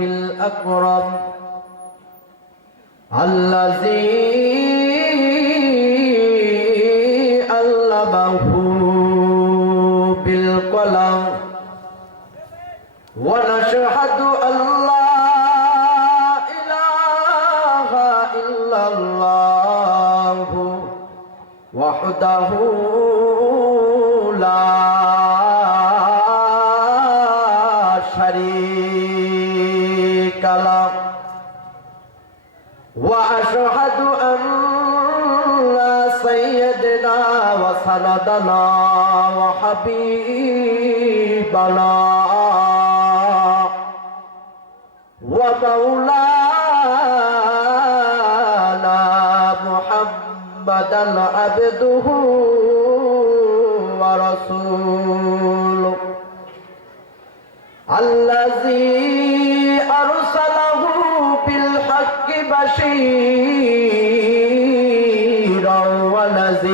الأكرم الذي علمه بالقلم ونشهد أن لا إله إلا الله وحده لا شريك له وأشهد أن سيدنا وسندنا وحبيبنا ومولانا محمدا عبده ورسوله الذي أرسله بالحق بشيرا ونذيرا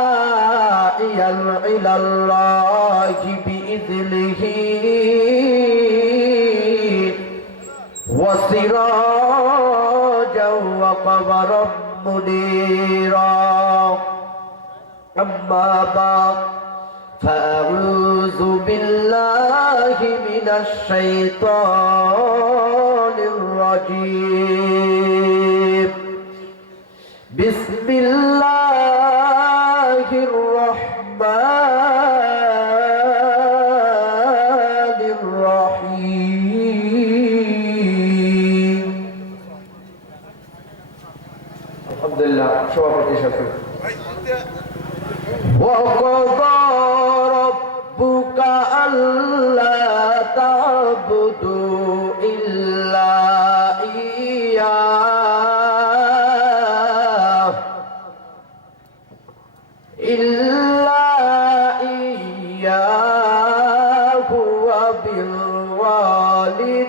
وداعيا إلى الله بإذنه وسراجا وقمرا منيرا أما بعد فأعوذ بالله من الشيطان الرجيم بسم الله الرحمن الرحيم الحمد لله شكرا شكرا وقضى ربك ألا تعبدوا إلا إياه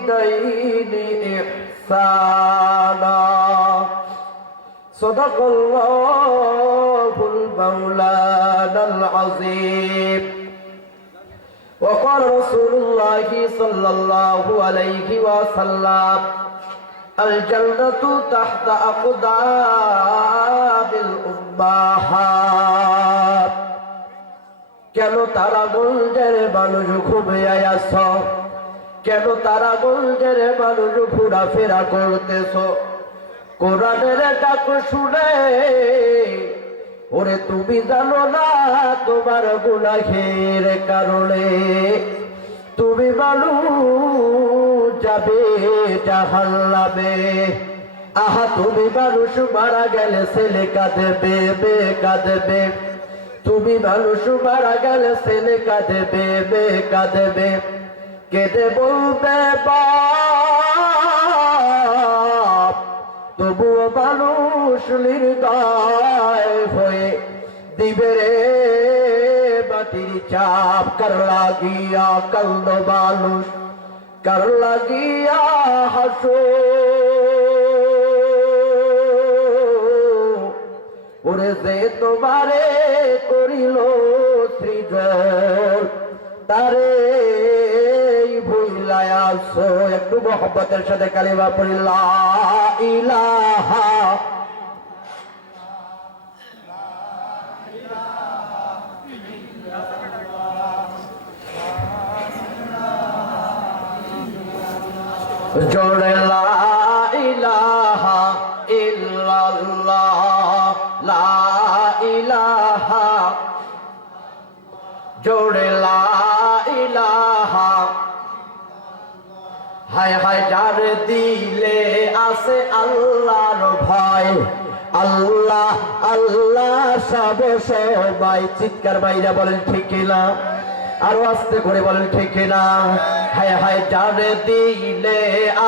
وبالوالدين إحسانا صدق الله المولانا العظيم وقال رسول الله صلى الله عليه وسلم الجنة تحت أقدام الأمهات কেন তারাগঞ্জের মানুষ ঘুমে আয়াছ কেন তারাগঞ্জের মানুষ ঘোরাফেরা করতেছ কোরআনের ডাক শুনে ওরে তুমি জানো না তোমার গুনাহের কারণে তুমি মানুষ যাবে জাহান্নামে আহা তুমি মানুষ মারা গেলে ছেলে কাঁদবে মেয়ে কাঁদবে তুমি মানুষ মারা গেলে ছেলে কাঁদবে মেয়ে কাঁদবে কেঁদে বলবে বাপ তবুও মানুষ নির্দয় হয়ে দিবে রে মাটির চাপ কার লাগিয়া কান্দ মানুষ কার লাগিয়া হাসো ওরে যে তোমারে করিল সৃজন তারে ভুইলায় আসো একটু মহব্বতের সাথে কালিমা পড়ি লা ইলাহা জোরে লা ইলাহা ইল্লাল্লাহ লা ইলাহা জোরে লা ইলাহা হায় হায় যার দিলে আছে আল্লাহর ভয় আল্লাহ আল্লাহ সব সবাই চিৎকার বাইরা বলেন ঠিক না আরো আস্তে করে বলেন ঠিক না হায় হায় যার দিলে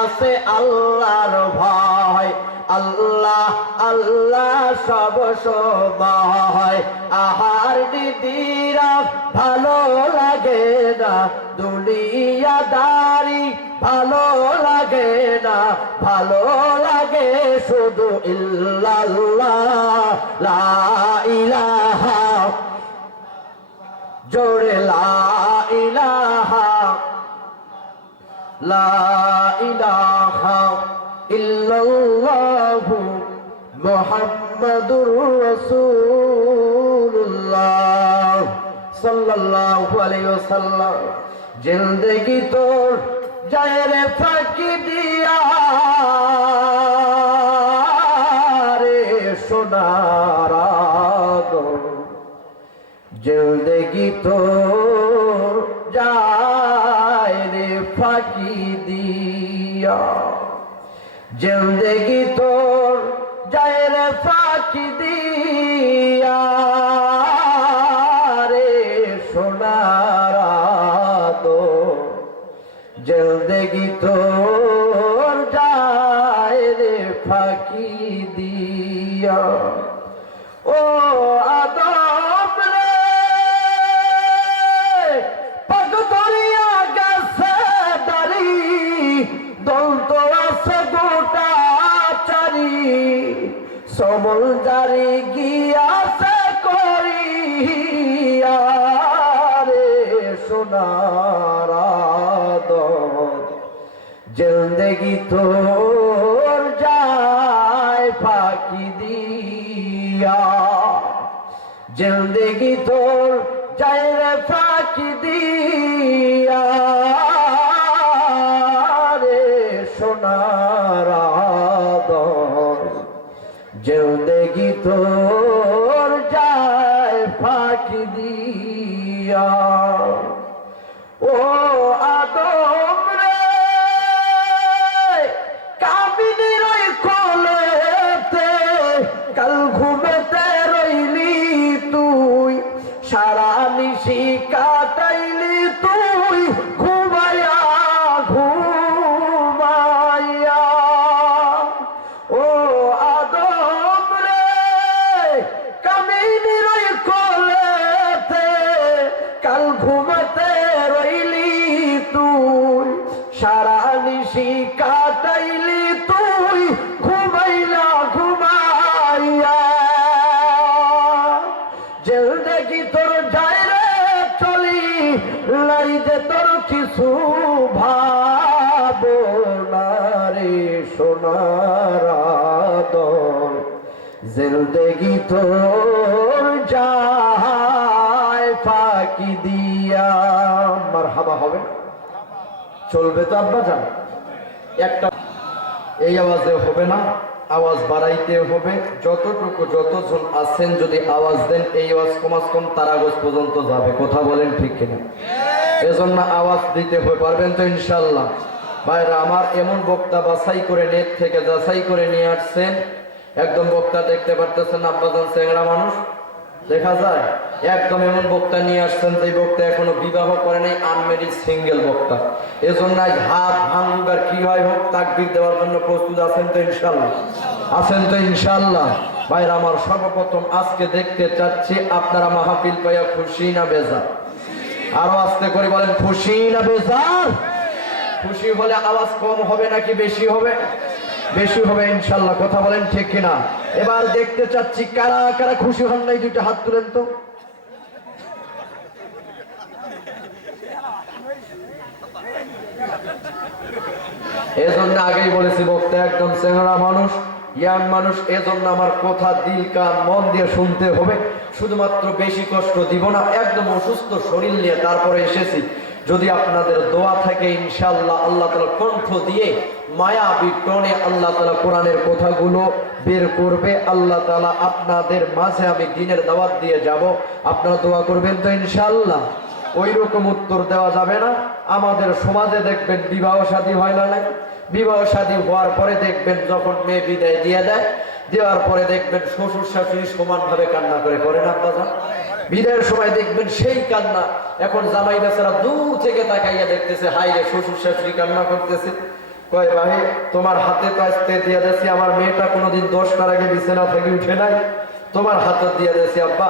আছে আল্লাহর ভয় আল্লাহ আল্লাহ সব সময়। আহার দিদিরা ভালো লাগে না, দুনিয়াদারি ভালো লাগে না, ভালো লাগে শুধু ইল্লাল্লাহ লা ইলাহা, জোরে লা ইলাহা, লা ইলাহা ইল্লাল্লাহু মুহাম্মাদুর রাসূলুল্লাহ সাল্লাল্লাহু আলাইহি ওয়াসাল্লাম। জিন্দেগি তোর যায় রে ফাঁকি দিয়া রে সোনার আদর, জিন্দেগি তোর যায় রে ফাঁকি দিয়া, জিন্দেগি তোর যায় রে ফাঁকি দিয়া রে সোনার আদর, জিন্দেগি তোর যায় রে ফাঁকি দিয়া। ও আদম রে পাগ ধরিয়া গেছে দাড়ি, দন্ত আছে গোটা চারি, সমল জারি গিয়াছে করিয়া রে সোনার আদর, জিন্দেগি তোর যায় ফাঁকি দিয়া, জিন্দেগি তোর যায় রে ফাঁকি দিয়া রে সোনার আদর, জিন্দেগি তোর যায় ফাঁকি দিয়া। ও আদম রে কামিনীর ওই কোলেতে কাল ঘুমেতে রইলি তুই, সারা নিশি কাটাইলি তুই ঘুমাইয়া ঘুমাইয়া। ও আদম রে কামিনীর ওই কোলেতে কাল ঘুমাতে রইলি তুই, সারা নিশি কাটাইলি তুই ঘুমাইলা ঘুমাইয়া। জিন্দেগি তোর যায় রে চলি লাই যে তোর কিছু ভাবনা রে সোনার আদর, জিন্দেগি তোর যায় ফাঁকি দিয়া। মারহাবা হবে, চলবে তো আব্বা জান? একটা এই আওয়াজে হবে না, আওয়াজ বাড়াইতে হবে। যতটুকু যতজন আছেন যদি আওয়াজ দেন এই আওয়াজ কমাস কম তারাগজ পর্যন্ত যাবে। কথা বলেন ঠিক কিনা? এজন্য আওয়াজ দিতে হবে, পারবেন তো ইনশাল্লাহ? ভাইরা আমার, এমন বক্তা বাছাই করে নেট থেকে যাচাই করে নিয়ে আসছেন। একদম বক্তা দেখতে পারতেছেন আব্বাজান চেংড়া মানুষ দেখা যায়, একদম এমন বক্তা নিয়ে আসছেন যে বক্তা এখনো বিবাহ করে নাই, আনমেরিড সিঙ্গেল বক্তা। এজন্য হাত ভাঙুক আর কি হয় হোক তাকবীর দেওয়ার জন্য প্রস্তুত আছেন তো ইনশাল্লাহ? আছেন তো ইনশাল্লাহ? ভাইরা আমার, সর্বপ্রথম আজকে দেখতে চাচ্ছি আপনারা মাহফিল পাইয়া খুশি না বেজার? আরো আস্তে করে বলেন, খুশি না বেজার? খুশি হলে আওয়াজ কম হবে নাকি বেশি হবে? বেশি হবে ইনশাল্লাহ। কথা বলেন ঠিক কিনা? এবার দেখতে চাচ্ছি কারা কারা খুশি হন নাই, দুইটা হাত তুলেন তো। এজন্য আগেই বলেছি বক্তা একদম চেহারা মানুষ, ইয়াং মানুষ। এজন্য আমার কথা দিল কান মন দিয়ে শুনতে হবে। শুধুমাত্র বেশি কষ্ট দিব না, একদম অসুস্থ শরীর নিয়ে তারপরে এসেছি। যদি আপনাদের দোয়া থাকে ইনশাআল্লাহ আল্লাহ তাআলা কণ্ঠ দিয়ে মায়াবী টনে আল্লাহ তাআলা কোরআনের কথাগুলো বের করবে। আল্লাহ তাআলা আপনাদের মাঝে আমি দ্বীনের দাওয়াত দিয়ে যাব। আপনারা দোয়া করবেন তো ইনশাআল্লাহ? ওই রকম উত্তর দেওয়া যাবে না। আমাদের সমাজে দেখবেন বিবাহ শাদী হয় না, বিবাহ শাদী হওয়ার পরে দেখবেন যখন মেয়ে বিদায় দিয়ে দেয়, দেওয়ার পরে দেখবেন শ্বশুর শাশুড়ি সমানভাবে কান্না করে না আব্বাজান? বিদায়ের সময় দেখবেন সেই কান্না। এখন জামাই বেচারা দূর থেকে তাকাইয়া দেখতেছে, হাই রে শ্বশুর শাশুড়ি কান্না করতেছে। কয় ভাই তোমার হাতে তো আজকে দিয়ে দিয়েছি, আমার মেয়েটা কোনোদিন 10টার আগে বিছানা থেকে উঠে নাই, তোমার হাতে দিয়ে দিয়েছি আব্বা,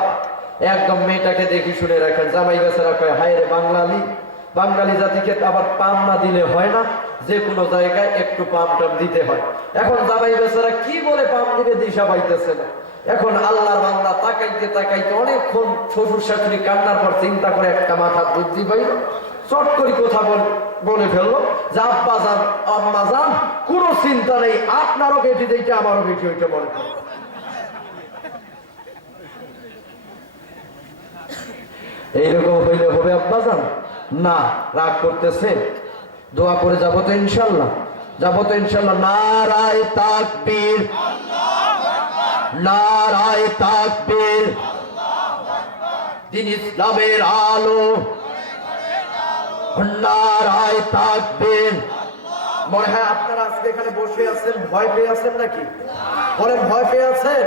একদম মেয়েটাকে দেখি শুনে রাখেন। জামাই বেচারা কয় হায় রে বাঙালি, বাঙালি জাতিকে আবার পাম না দিলে হয় না, যে কোনো জায়গায় একটু পাম টাম দিতে হয়। এখন জামাই বেচারা কি বলে পাম দিবে দিশা পাইতেছে না। এখন আল্লাহর বান্দা তাকাইতে তাকাইতে অনেকক্ষণ শ্বশুর শাশুড়ি কান্নার পর চিন্তা করে একটা মাথার বুদ্ধি পাইল, চট করে কথা বলে ফেললো যে আব্বা যান আম্মা যান কোনো চিন্তা নেই, আপনারও বেটি দেখে আমারও বেটি ওইটা মনে করেন। এইরকম হইলে হবে আব্বা যান? না, রাগ করতেছে, দোয়া করে যাবো তো ইনশাল্লাহ, যাবো তো ইনশাল্লাহ। নারায়ে তাকবীর, নারায়ে তাকবীর, দিন ইসলামের আলো, নারায়ে তাকবীর। মনে হয় আপনারা আজকে এখানে বসে আছেন ভয় পেয়ে আছেন নাকি? বলেন ভয় পেয়ে আছেন?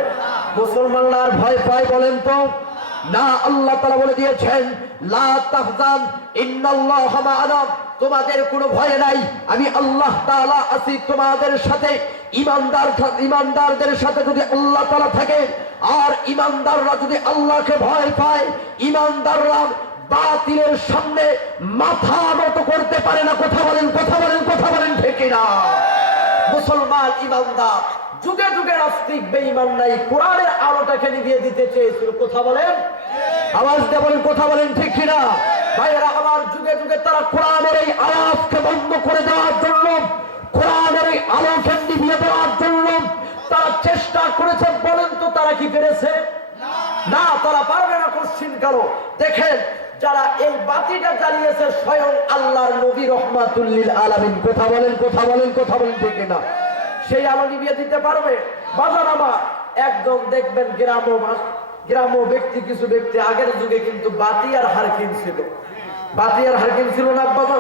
মুসলমানরা আর ভয় পায় বলেন তো? না, আল্লাহ তাআলা বলে দিয়েছেন লা তাহজান ইন্নাল্লাহা মা'ানা, তোমাদের কোনো ভয় নাই, আমি আল্লাহ তাআলা আছি তোমাদের সাথে। ইমানদারদের সাথে যদি আল্লাহ তাআলা থাকে, আর ইমানদাররা যদি আল্লাহকে ভয় পায়, ইমানদাররা বাতিলের সামনে মাথা নত করতে পারে না। কথা বলেন, কথা বলেন, কথা বলেন, ঠিক না? মুসলমান ইমানদার যুগে যুগে নাস্তিক বেঈমান নাই, কোরআনের আলোটাকে নিভিয়ে দিতে চেয়েছিল। কথা বলেন, আওয়াজ দিয়ে বলেন, কথা বলেন, ঠিক কিনা? ভাইয়েরা আমার, যুগে যুগে তারা কোরআনের এই আওয়াজকে বন্ধ করে দেওয়ার জন্য, কোরআনের এই আলোকে নিভিয়ে দেওয়ার জন্য তারা চেষ্টা করেছে। বলেন তো তারা কি পেরেছে? না, তারা পারবে না কোশ্চিন কালো। দেখেন, যারা এই বাতিটা জ্বালিয়েছে স্বয়ং আল্লাহর নবী রহমাতুল লিল আলামিন। কথা বলেন, কথা বলেন, কথা বলেন, ঠিক না? সেই আলো নিভিয়ে দিতে পারবে? বাজার আমার একদম দেখবেন গ্রাম্য ব্যক্তি, কিছু ব্যক্তি আগের যুগে কিন্তু বাতি আর হারকিন ছিল, বাতি আর হারকিন ছিল না বাবা।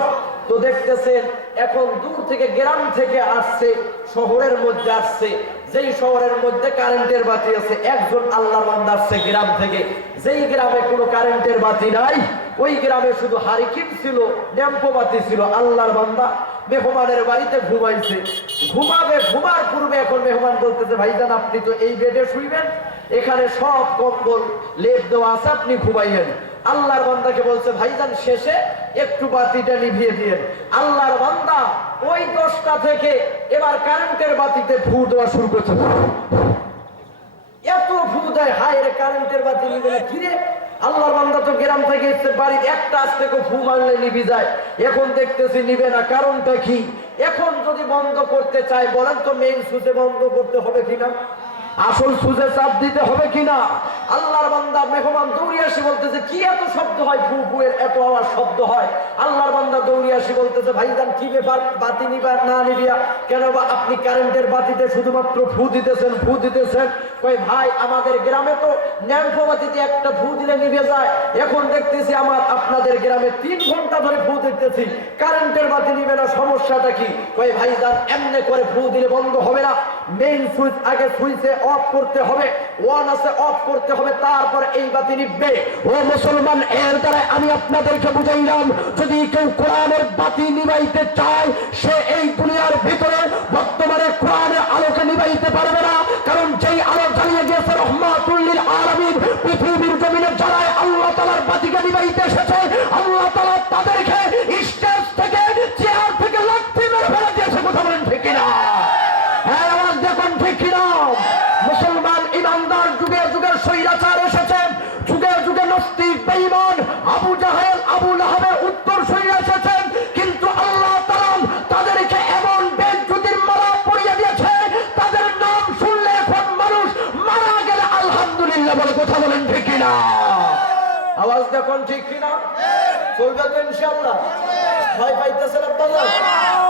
তো দেখতেছেন এখন দূর থেকে গ্রাম থেকে আসছে, শহরের মধ্যে আসছে, যেই শহরের মধ্যে কারেন্টের বাতি আছে, একজন আল্লাহর বান্দা আসছে গ্রাম থেকে, যেই গ্রামে কোনো কারেন্টের বাতি নাই, ওই গ্রামে শুধু হারিকেন ছিল, ল্যাম্পো বাতি ছিল। আল্লাহর বান্দা মেহমানের বাড়িতে ঘুমাইছে, ঘুমার পূর্বে এখন মেহমান বলতেছে ভাইজান আপনি তো এই বেডে শুইবেন, এখানে সব কম্বল লেপ দেওয়া আছে, আপনি ঘুমাইয়েন। আল্লাহর বান্দাকে বলছে ভাইজান শেষে একটু বাতিটা নিভিয়ে দিয়েন। আল্লাহর বান্দা ওই 10টা থেকে এবার কারেন্টের বাতিতে ফু দেওয়া শুরু করছে। এত ফু দেয়, হায় রে কারেন্টের বাতি নিবে না, কিরে? আল্লাহর বান্দা তো গ্রাম থেকে এসে বাড়ির একটা আজ থেকে ফু মারলে নিবি যায়, এখন দেখতেছি নিবে না, কারণটা কি? এখন যদি বন্ধ করতে চায় বলেন তো মেইন সুইচে বন্ধ করতে হবে কিনা? আসল সুজে চাপ দিতে হবে কিনা? আল্লাহর বান্দা মেহমান দৌড়িয়ে আসি বলতেছে কি এত শব্দ হয়, ফু ফু এর এত আওয়াজ শব্দ হয়। আল্লাহর বান্দা দৌড়িয়ে আসি বলতেছে ভাইজান কি ব্যাপার, বাতি নিবার না নিবিয়া কেন? বা আপনি কারেন্টের বাতিতে শুধুমাত্র ফু দিতেছেন। কই ভাই আমাদের গ্রামে তো ন্যাম্পো বাতিতে একটা ফু দিলে নিভে যায়, এখন দেখতেছি আপনাদের গ্রামে 3 ঘন্টা ধরে ফু দিতেছি, কারেন্টের বাতি নিবে না, সমস্যাটা কি? কই ভাইজান এমনি করে ফু দিলে বন্ধ হবে না, মেইন সুইচ আগে সুইচে অফ করতে হবে, ওয়ান আছে অফ করতে হবে, তারপর এই বাতি নিভবে। ও মুসলমান, এর দ্বারা আমি আপনাদেরকে বুঝাইলাম যদি কেউ কোরআনের বাতি নিভাইতে চায়, সে এই দুনিয়ার ভিতরে বর্তমানে কোরআনের আলোকে নিভাইতে পারবে না। কারণ যেই আলো জ্বালিয়ে গিয়েছে রহমাতুল লিল আলামিন, পৃথিবীর জমিনে যারা আল্লাহ তাআলার বাতিকে নিভাইতে এসেছে, আল্লাহ তাআলা তাদেরকে স্টেজ থেকে, চেয়ার থেকে লাথি মেরে ফেলে দিয়েছে। কথা বলেন ঠিক কিনা? হ্যাঁ, আওয়াজ দেখুন, ঠিক কিনা? মুসলমান ইমানদার যুগে যুগে স্বৈরাচার এসেছে, যুগে যুগে নাস্তিক বেঈমান আবু জাহেল আবু লাহাবের উত্তর সৈরা এসেছেন, কিন্তু আল্লাহ তাআলা তাদেরকে এমন বেজ্জতির মালা পরিয়ে দিয়েছে, তাদের নাম শুনলে এখন মানুষ মারা গেলে আলহামদুলিল্লাহ বলে। কথা বলেন ঠিক কিনা? আওয়াজ দেখুন, ঠিক কিনা? চলবে তো ইনশাআল্লাহ? ভয় পাইতেছেন আপনারা?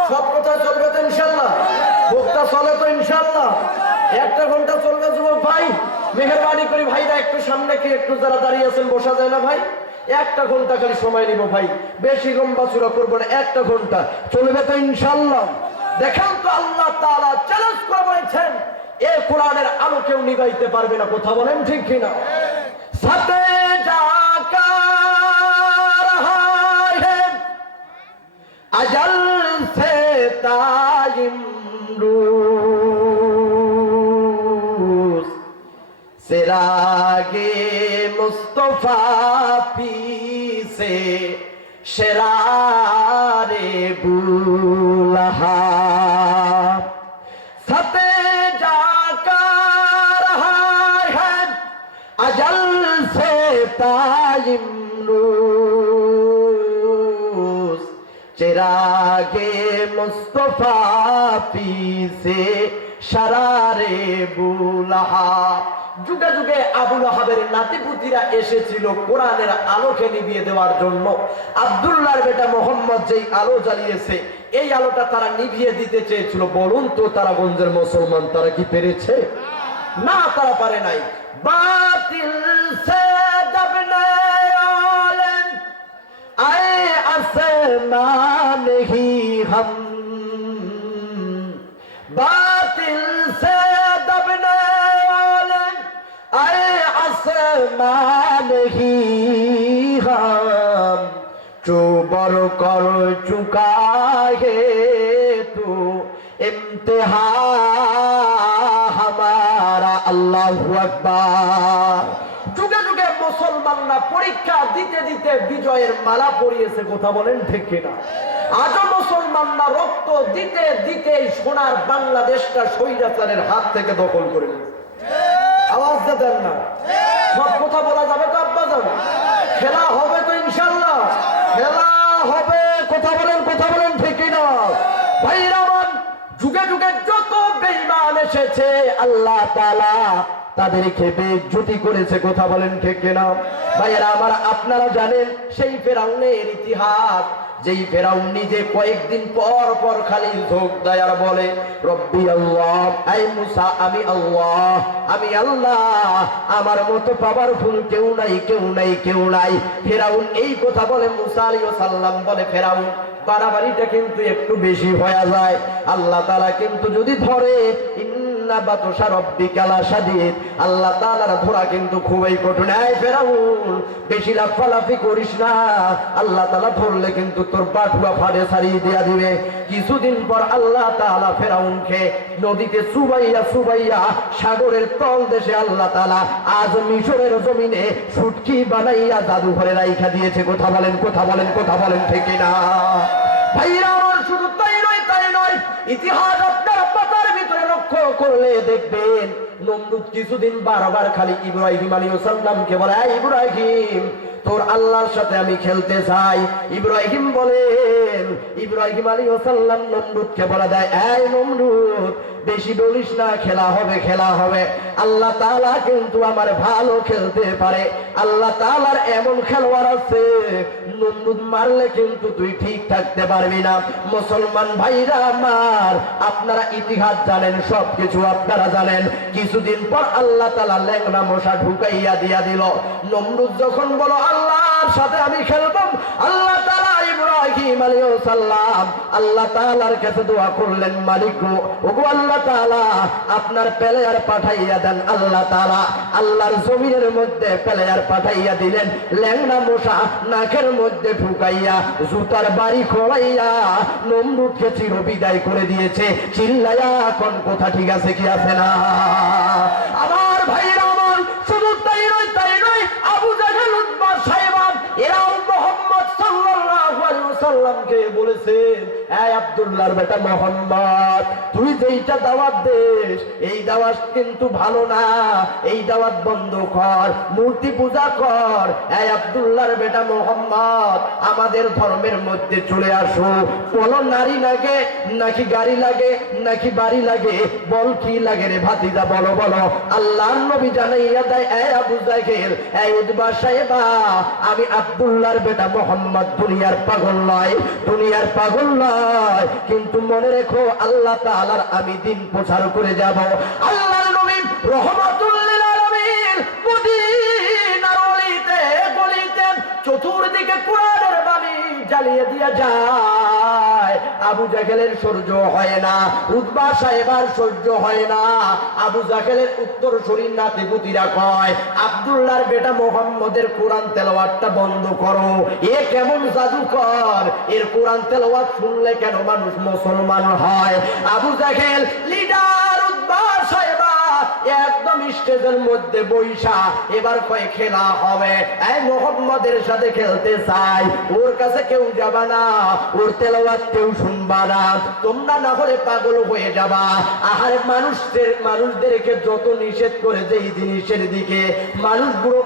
সব কথা চলবে তো ইনশাআল্লাহ? ভোক্তা চলে তো ইনশাআল্লাহ? 1 ঘন্টা চলবে যুবক ভাই, মেহেরবানি করে ভাইরা একটু সামনে কি একটু যারা দাঁড়িয়ে আছেন বসা যায় না ভাই? 1 ঘন্টা খালি সময় নিব ভাই, বেশি লম্বা চূড়া করবো না, 1 ঘন্টা চলবে তো ইনশাআল্লাহ? দেখেন তো আল্লাহ তাআলা চ্যালেঞ্জ করে বলেছেন এই কোরআনের আলো কেউ নিভাইতে পারবে না। কথা বলেন ঠিক কিনা? সাথে জাকা रहा है अजल से ताय চিরাগে মুস্তফা পীছে शेरारे बुलहा सते जाकर रहा है अजल से ताइमनूस चिरागे मुस्तफा पीछे शरारे बुलहा যুগে যুগে আবু লাহাবের নাতিপুতিরা এসেছিল কোরআনের আলোকে নিভিয়ে দেওয়ার জন্য। আব্দুল্লাহর বেটা মোহাম্মদ যেই আলো জ্বালিয়েছে এই আলোটা তারা নিভিয়ে দিতে চেয়েছিল। বলুন তো তারাগঞ্জের মুসলমান তারা কি পেরেছে? না, তারা পারে নাই। বাতিল সে দবনে আলেম আয়ে আসমান হি হম বাতিল সে দবনে आए आसमान ही हम जो बर कर चुका है तू इम्तिहा हमारा अल्लाहु अकबर। যুগে যুগে মুসলমানরা পরীক্ষা দিতে দিতে বিজয়ের মালা পরিয়েছে, কথা বলেন ঠিক কিনা? আজও মুসলমানরা রক্ত দিতে দিতে সোনার বাংলাদেশটা স্বৈরাচারের হাত থেকে দখল করে নিয়েছে। আওয়াজ দেন না, সব কথা বলা যাবে তো আব্বা যাবে? খেলা হবে তো ইনশাল্লাহ, খেলা হবে। কথা বলেন ঠিক না ভাইরা আমার? যুগে যুগে যত বেঈমান এসেছে আল্লাহ তাআলা তাদেরকে বেইজ্জতি করেছে, কথা বলেন ঠিক না ভাইরা আমার? আপনারা জানেন সেই ফেরাউনের ইতিহাস, যেই ফেরাউন নিজে কয়েকদিন পর পর খালি ঝোঁক দেয় আর বলে রব্বি আল্লাহ, আই মুসা আমি আল্লাহ, আমি আল্লাহ, আমার মতো পাওয়ারফুল কেউ নাই, কেউ নাই, কেউ নাই। ফেরাউন এই কথা বলে। মুসা আলাইহিস সালাম বলে ফেরাউন বাড়াবাড়িটা কিন্তু একটু বেশি হয়ে যায়। আল্লাহ তাআলা কিন্তু যদি ধরে আল্লাহ তাআলার ধরা কিন্তু খুবই কঠিন। ফেরাউন বেশি লাফালাফি করিস না, আল্লাহ তাআলা ধরলে কিন্তু তোর বাটুয়া ফাড়ে ছাড়িয়ে দেয়া দিবে। কিছুদিন পর আল্লাহ তাআলা ফেরাউনকে নদীতে চুবাইয়া চুবাইয়া সাগরের তল দেশে আল্লাহ তাআলা আজ মিশরের জমিনে শুটকি বানাইয়া জাদুঘরে রাইখা দিয়েছে। কথা বলেন ঠিক না ভাইরা আমার? শুধু তাই নয়, ইতিহাস আপনার পাতার ভিতরে লক্ষ্য করলে দেখবেন নমরুদ কিছুদিন বারবার খালি ইব্রাহিম আলাইহিস সালামকে বলে ইব্রাহিম তোর আল্লাহর সাথে আমি খেলতে চাই। ইব্রাহিম বলেন, ইব্রাহিম আলাইহিস সালাম নমরুদকে বলে দেয় এই নমরুদ বেশি বলিস না, খেলা হবে। আল্লাহ তাআলা কিন্তু আমার ভালো খেলতে পারে, আল্লাহ তাআলার এমন খেলোয়াড় আছে নমরুদ মারলে কিন্তু তুই ঠিক থাকতে পারবি না। মুসলমান ভাইরা আমার, আপনারা ইতিহাস জানেন, সবকিছু আপনারা জানেন। কিছুদিন পর আল্লাহ তাআলা ল্যাংড়া মশা ঢুকাইয়া দিয়া দিল। নমরুদ যখন বলো আল্লাহর সাথে আমি খেলবো, আল্লাহ তাআলা ইব্রাহিম আলাইহিস সালাম আল্লাহ তাআলার কাছে দোয়া করলেন, মালিক গো, ওগো আল্লাহ তাআলা আপনার প্লেয়ার পাঠাইয়া দেন। আল্লাহ তাআলা আল্লাহর জমিনের মধ্যে প্লেয়ার পাঠাইয়া দিলেন। ল্যাংড়া মশা নাকের মধ্যে ঢুকাইয়া জুতার বাড়ি খোলাইয়া নমরুদকে চিরবিদায় করে দিয়েছে। চিল্লায়া কোন কথা ঠিক আছে কি আছে না? আমার ভাইরা আমার, শুধু তাই নয়, আবু জাহেল, উতবা, সাইবা এরাও মুহাম্মদ সাল্লাল্লাহু আলাইহি ওয়াসাল্লামকে বলেছেন এই আব্দুল্লাহর বেটা মুহাম্মদ তুই যেইটা দাওয়াত দেস এই দাওয়াত কিন্তু ভালো না, এই দাওয়াত বন্ধ কর, মূর্তি পূজা কর। এই আব্দুল্লাহর বেটা মুহাম্মদ আমাদের ধর্মের মধ্যে চলে আসো। বলো নারী লাগে নাকি গাড়ি লাগে নাকি বাড়ি লাগে, বল কি লাগে রে ভাতিজা, বলো। আল্লাহর নবী জানাইয়া দেয় এই আবু জাহেল, এই উতবা, সাইবা আমি আব্দুল্লাহর বেটা মুহাম্মদ দুনিয়ার পাগল নয়, কিন্তু মনে রেখো আল্লাহ তাআলার আমি দিন প্রচার করে যাব। আল্লাহর নবী রহমাতুল লিল আলামিন মদিনার অলিতে গলিতে চতুর্দিকে কোরআনের বাণী জ্বালিয়ে দিয়ে যায়। আবু জাহেলের সহ্য হয় না, উতবা সাহেবার সহ্য হয় না। আবু জাহেলের উত্তর শরীর নাতিপুতিরা কয় আব্দুল্লাহর বেটা মুহাম্মদের কোরআন তেলাওয়াতটা বন্ধ করো, এ কেমন জাদুকর, এর কোরআন তেলাওয়াত শুনলে কেন মানুষ মুসলমান হয়? আবু জাহেল লিডার উতবা সাহেবা একদম স্টেজের মধ্যে বৈশা এবার কয় খেলা হবে, এই মোহাম্মদের সাথে খেলতে চাই, ওর কাছে কেউ যাবা না, ওর তেলাওয়াত কেউ শুনবা না, তোমরা না হলে পাগল হয়ে যাবা। আর মানুষদেরকে যত নিষেধ করে যে এই জিনিসের দিকে, মানুষগুলো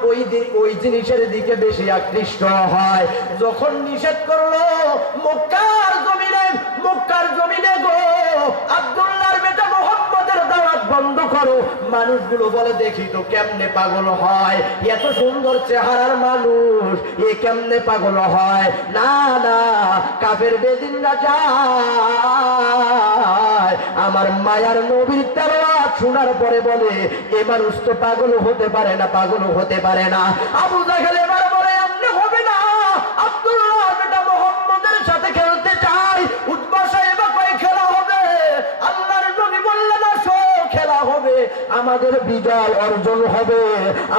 ওই জিনিসের দিকে বেশি আকৃষ্ট হয়। যখন নিষেধ করলো মক্কার জমিনে গো আব্দুল্লাহর বেটা মোহাম্মদের দাওয়াত বন্ধ করো, মানুষগুলো বলে দেখি তো কেমনে পাগল হয়, এত সুন্দর চেহারার মানুষ এ কেমনে পাগল হয়। না না, কাফের বেদিনরা যায় আমার মায়ার নবীর তেলাওয়াত শোনার পরে বলে এ মানুষ তো পাগল হতে পারে না, পাগল হতে পারে না। আবু জাহেল এবার বলে এমনি হবে না, আব্দুল্লাহ বেটা মোহাম্মদের সাথে খেলতে চাই। উতবা সাহেব কয় খেলা হবে, আল্লাহর নবী বললেন আসো খেলা হবে, আমাদের বিজয় অর্জন হবে,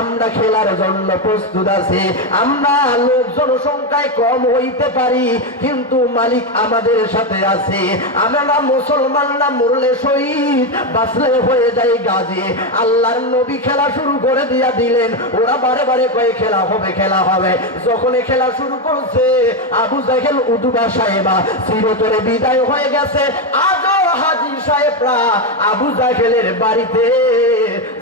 আমরা খেলার জন্য প্রস্তুত আছি। আমরা লোক জনসংখ্যায় কম হইতে পারি কিন্তু মালিক আমাদের সাথে আছে। আমরা মুসলমান না মরলে শহীদ, বাঁচলে হয়ে যায় গাজী। আল্লাহর নবী খেলা শুরু করে দিয়া দিলেন, ওরা বারে বারে কয়ে খেলা হবে খেলা হবে। যখন খেলা শুরু করছে আবু জাহেল উতবা সাহেবা চিরতরে বিদায় হয়ে গেছে। আজও হাজী সাহেবরা আবু জাহেলের বাড়িতে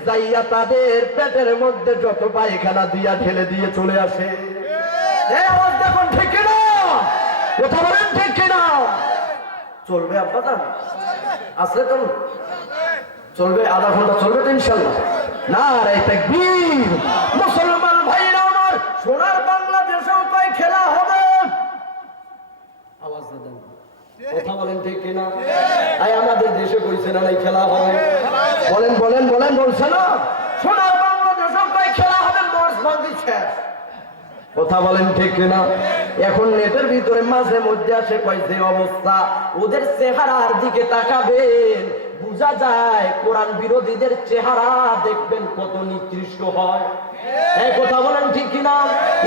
যাইয়া তাদের পেটের মধ্যে যত পায়খানা দিয়া ঢেলে দিয়ে চলে আসে। আওয়াজ দেখুন ঠিক কিনা, কথা বলেন ঠিক কিনা? চলবে আব্বা আসলে তো চলবে, আধা ঘন্টা চলবে তো ইনশাল্লাহ। না রে তাকবীর, মুসলমান ভাইরা আমার, সোনার বাংলাদেশেও তাই খেলা হবে। আওয়াজ দেন, কথা বলেন ঠিক কিনা? তাই আমাদের দেশে কইছে না নাই খেলা হবে, বলেন বলেন বলেন, বলছে না সোনার বাংলাদেশেও তাই খেলা হবে। মর্স ভাঙিছে, কথা বলেন ঠিক কিনা? এখন নেটের ভিতরে মাঝে মধ্যে আসে কয় যে অবস্থা, ওদের চেহারার দিকে তাকাবেন বোঝা যায় কোরআন বিরোধীদের চেহারা দেখবেন কত নিকৃষ্ট হয়। এই কথা বলেন ঠিক কিনা?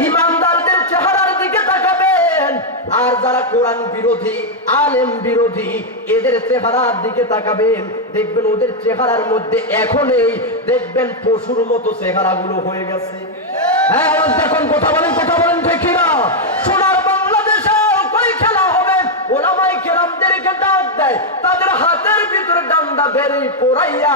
ইমানদারদের চেহারার দিকে তাকাবেন, আর যারা কোরআন বিরোধী আলেম বিরোধী এদের চেহারার দিকে তাকাবেন দেখবেন ওদের চেহারার মধ্যে এখনই দেখবেন পশুর মতো চেহারাগুলো হয়ে গেছে। হ্যাঁ দেখুন, কথা বলেন ঠিক কিনা? সোনার বাংলাদেশে কই খেলা হবে, ওলামায়ে কেরামদেরকে ডাক দেয়, তাদের হাতের ভিতরে ডান্ডা বেরে পড়াইয়া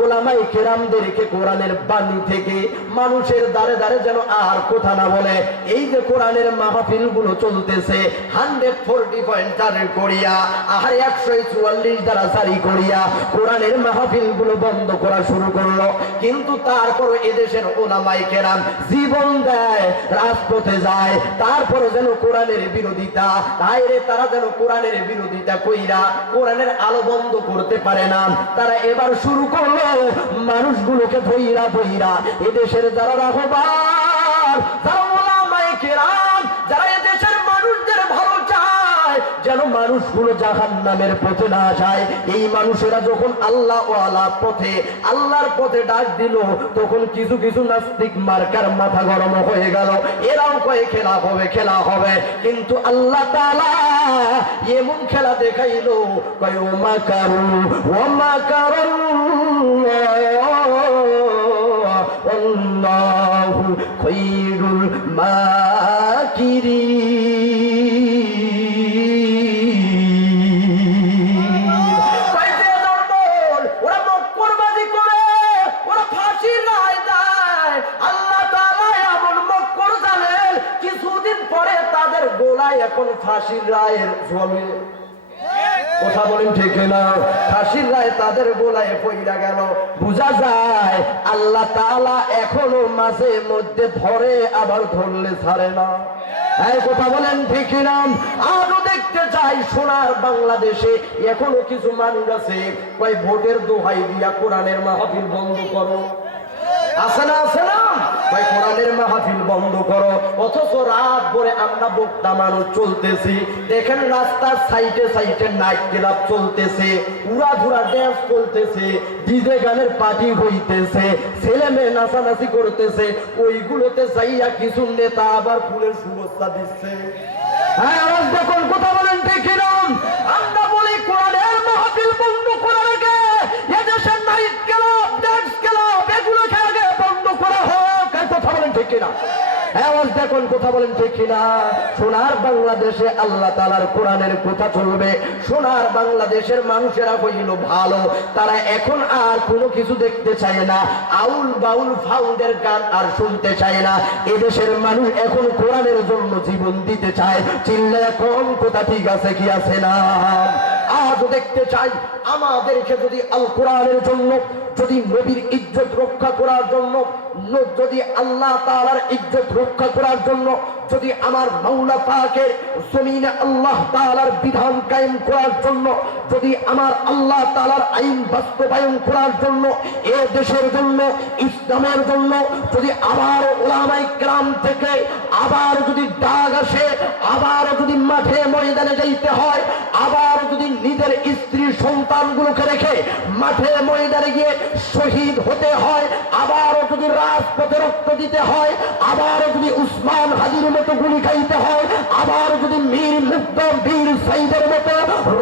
ওলামায়ে কেরামদেরকে কোরআনের বাণী থেকে মানুষের দ্বারে দ্বারে যেন আর কথা না বলে। এই যে কোরআনের মাহফিল গুলো চলতেছে 140 জারি করিয়া আর 144 দ্বারা জারি করিয়া কোরআনের মাহফিল গুলো বন্ধ করা শুরু করলো। কিন্তু তারপর এদেশের ওলামায়ে কেরাম জীবন দেয়, রাজপথে যায়, তারপরে যেন কোরআনের বিরোধিতা, তারা যেন কোরআনের বিরোধিতা কইরা কোরআনের আলো বন্ধ করতে পারে না। তারা এবার শুরু করলো মানুষগুলোকে ধইরা এদেশের যারা রাহবার, যারা ওলামায়ে কেরাম, যারা এদেশের মানুষদের ভালো চায় যেন মানুষগুলো জাহান্নামের পথে না যায়, এই মানুষেরা যখন আল্লাহ ওয়ালা পথে আল্লাহর পথে ডাক দিল তখন কিছু কিছু নাস্তিক মার্কার মাথা গরম হয়ে গেল। এরাও কয়ে খেলা হবে খেলা হবে, কিন্তু আল্লাহ তাআলা এমন খেলা দেখাইলো কয় ও আল্লাহু খায়রুল মাকিরিন। ওরা মক্করবাজি করে, ওরা ফাঁসির রায় দেয়। আল্লাহ তাআলা এমন মক্কর জানেন কিছুদিন পরে তাদের গোলায় এখন ফাঁসির রায়ের ঝোলে। কথা বলেন ঠিক না? ফাঁসির রায় তাদের গোলায় পইরা গেল। বুঝা যায় আল্লাহ তাআলা এখনো মাঝে মধ্যে ধরে আবার ধরলে ছাড়ে না। এই কথা বলেন ঠিক না? আজও দেখতে চাই সোনার বাংলাদেশে এখনো কিছু মানুষ আছে কয় ভোটের দোহাই দিয়া কোরআনের মাহফিল বন্ধ করো। আছে না ভাই, কোরআনের মাহফিল বন্ধ করো। অথচ রাত ভরে আমরা বক্তা মানুষ চলতেছি, দেখেন রাস্তার সাইডে সাইডে নাইট ক্লাব চলতেছে, উড়াধুরা ড্যান্স চলতেছে, ডিজে গানের পার্টি হইতেছে, ছেলে মেয়ে নাচানাচি করতেছে, ওইগুলোতে যাইয়া কিছু নেতা আবার ফুলের শুভেচ্ছা দিচ্ছে। হ্যাঁ আওয়াজ দেখুন, কথা বলেন ঠিক না? আমরা বলি কোরআনের মাহফিল বন্ধ করার আগে এদেশের নাইট ক্লাব ড্যান্স ঠিক কিনা? আওয়াজ দেখুন, কথা বলেন ঠিক কিনা? সোনার বাংলাদেশে আল্লাহ তাআলার কোরআনের কথা চলবে। সোনার বাংলাদেশের মানুষেরা হইল ভালো, তারা এখন আর কোনো কিছু দেখতে চায় না, আউল বাউল ফাউন্ডের গান আর শুনতে চায় না। এদেশের মানুষ এখন কোরআনের জন্য জীবন দিতে চায়। চিল্লায়া কোন কথা ঠিক আছে কি আছে না? আজ দেখতে চাই আমাদেরকে যদি আল কোরআনের জন্য, যদি নবীর ইজ্জত রক্ষা করার জন্য, যদি আল্লাহ তাআলার ইজ্জত রক্ষা করার জন্য, যদি আমার মাওলা পাকের জমিনে আল্লাহ তাআলার বিধান কায়েম করার জন্য, যদি আমার আল্লাহ তাআলার আইন বাস্তবায়ন করার জন্য, এ দেশের জন্য, ইসলামের জন্য যদি আবার উলামায়ে কেরাম থেকে আবার যদি ডাক আসে, আবার যদি মাঠে ময়দানে যাইতে হয়, আবার যদি নিজের স্ত্রী সন্তানগুলোকে রেখে মাঠে ময়দানে গিয়ে শহীদ হতে হয়, আবার যদি রাজপথে রক্ত দিতে হয়, আবার যদি উসমান হাদির মতো গুলি খাইতে হয়, আবার যদি মীর মুগ্ধ বীর সাইদের মতো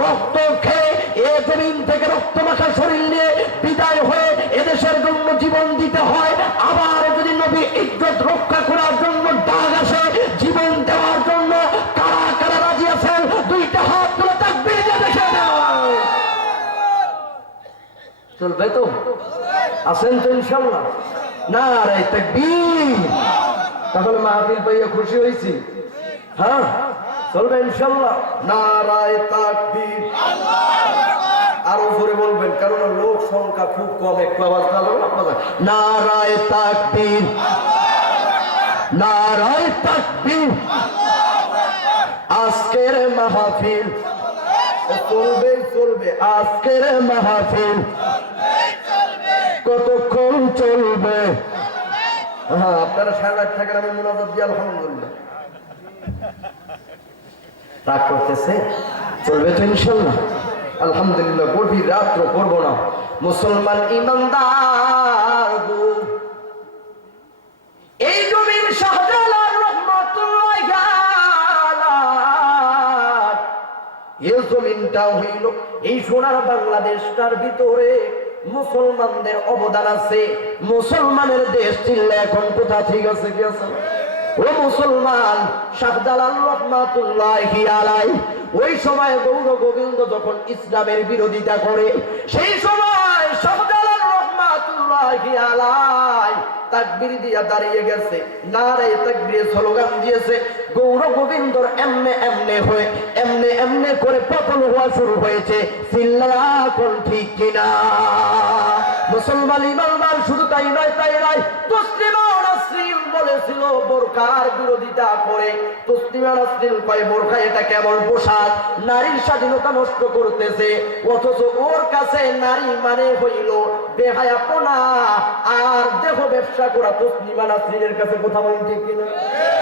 রক্ত খেয়ে এ জমিন থেকে রক্ত মাখা শরীর নিয়ে বিদায় হয়ে এদেশের জন্য জীবন দিতে হয়, আবার যদি নবী ইজ্জত রক্ষা করার জন্য ডাক আসে জীবন দেওয়ার জন্য, কারা কারা রাজি আছেন? দুইটা হাত তুলে তাকবীর দিয়ে দেখে দাও। চলবে তো? আছেন তো ইনশাআল্লাহ? নারে তাকবীর। তাহলে মাহফিল পাইয়া খুশি হয়েছি। হ্যাঁ, চলবে ইনশাআল্লাহ। নারায়ে তাকবীর। আরো জোরে বলবেন, কারণ লোক সংখ্যা খুব কম, একটু আওয়াজ দাও আপনারা। নারায়ে তাকবীর, নারায়ে তাকবীর। আজকের মাহফিল চলবে চলবে, আজকের মাহফিল কতক্ষণ চলবে? হ্যাঁ, আপনারা সারা রাত থাকেন, আমি মুনাজাত দিয়ে আলহামদুলিল্লাহ। রাগ করতেছে? চলবে তো ইনশাআল্লাহ? আলহামদুলিল্লাহ। গভীর রাত্র করবো না। মুসলমান ইমানদার গো, এই জমিন শাহজালাল রাহমাতুল্লাহি আলাইহি, এই জমিনটা হইল এই সোনার বাংলাদেশটার ভিতরে মুসলমানদের অবদান আছে। মুসলমানের দেশ চিল্লা এখন কোথা ঠিক আছে কি আছে? ও মুসলমান, শাহজালাল রাহমাতুল্লাহি আলাইহি ওই সময় গৌর গোবিন্দ যখন ইসলামের বিরোধিতা করে, সেই সময় শাহজালাল রাহমাতুল্লাহি আলাইহি তাকবীর দিয়া দাঁড়িয়ে গেছে, নারে তাকবীর স্লোগান দিয়েছে। গৌর গোবিন্দর এমনে এমনে হয়ে এমনে এমনে করে পতন হওয়া শুরু হয়েছে। চিল্লা কোন ঠিক কিনা? মুসলমান ইমানদার শুধু তাই নয়, তাই নয়, তসলিমা নাসরিন বলেছিল বোরকার বিরোধিতা করে। তসলিমা নাসরিন কয় বোরকা এটা কেমন পোশাক, নারীর স্বাধীনতা নষ্ট করতেছে, অথচ ওর কাছে নারী মানে হইল বেহায়াপনা আর দেহ ব্যবসা করা। তসলিমা নাসরিনের কাছে কথা বলেন ঠিক কিনা?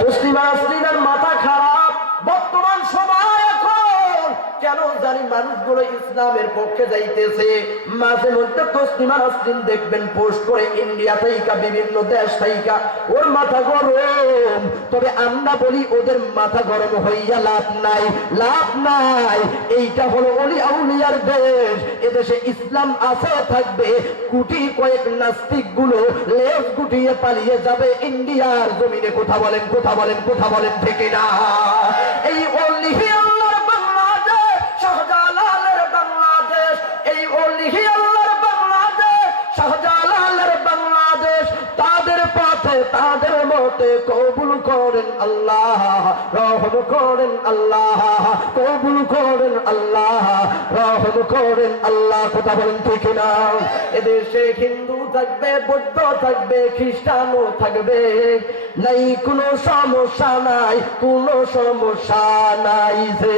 তসলিমা নাসরিনের মাথা খারাপ। বর্তমান সময় এখন কেন জানি মানুষগুলো ইসলামের পক্ষে যাইতেছে, মাঝে মধ্যে তসলিমা নাসরিন দেখবেন পোস্ট করে ইন্ডিয়া থেকে, বিভিন্ন দেশ থেকে, ওর মাথা গরম। তবে আমরা বলি ওদের মাথা গরম হইয়া লাভ নাই, লাভ নাই। এইটা হলো ওলি আউলিয়ার দেশ। এদেশে ইসলাম আছে থাকবে, কোটি কয়েক নাস্তিক গুলো লেজ গুটিয়ে পালিয়ে যাবে ইন্ডিয়ার জমিনে। কথা বলেন, কথা বলেন, কথা বলেন ঠিক না? এই ওলি আল্লাহর বাংলাদেশ, শাহজালালের বাংলাদেশ, এই ওলি আল্লাহর বাংলাদেশ, শাহজালালের বাংলাদেশ, তাদের পথে তাদের মতে কবুল করেন আল্লাহ, রহম করেন আল্লাহ, কবুল করেন আল্লাহ, রহম করেন আল্লাহ। কথা বলেন ঠিক না? এদেশে হিন্দু থাকবে, বৌদ্ধ থাকবে, খ্রিস্টানও থাকবে, নাই কোনো সমস্যা নাই, কোনো সমস্যা নাই যে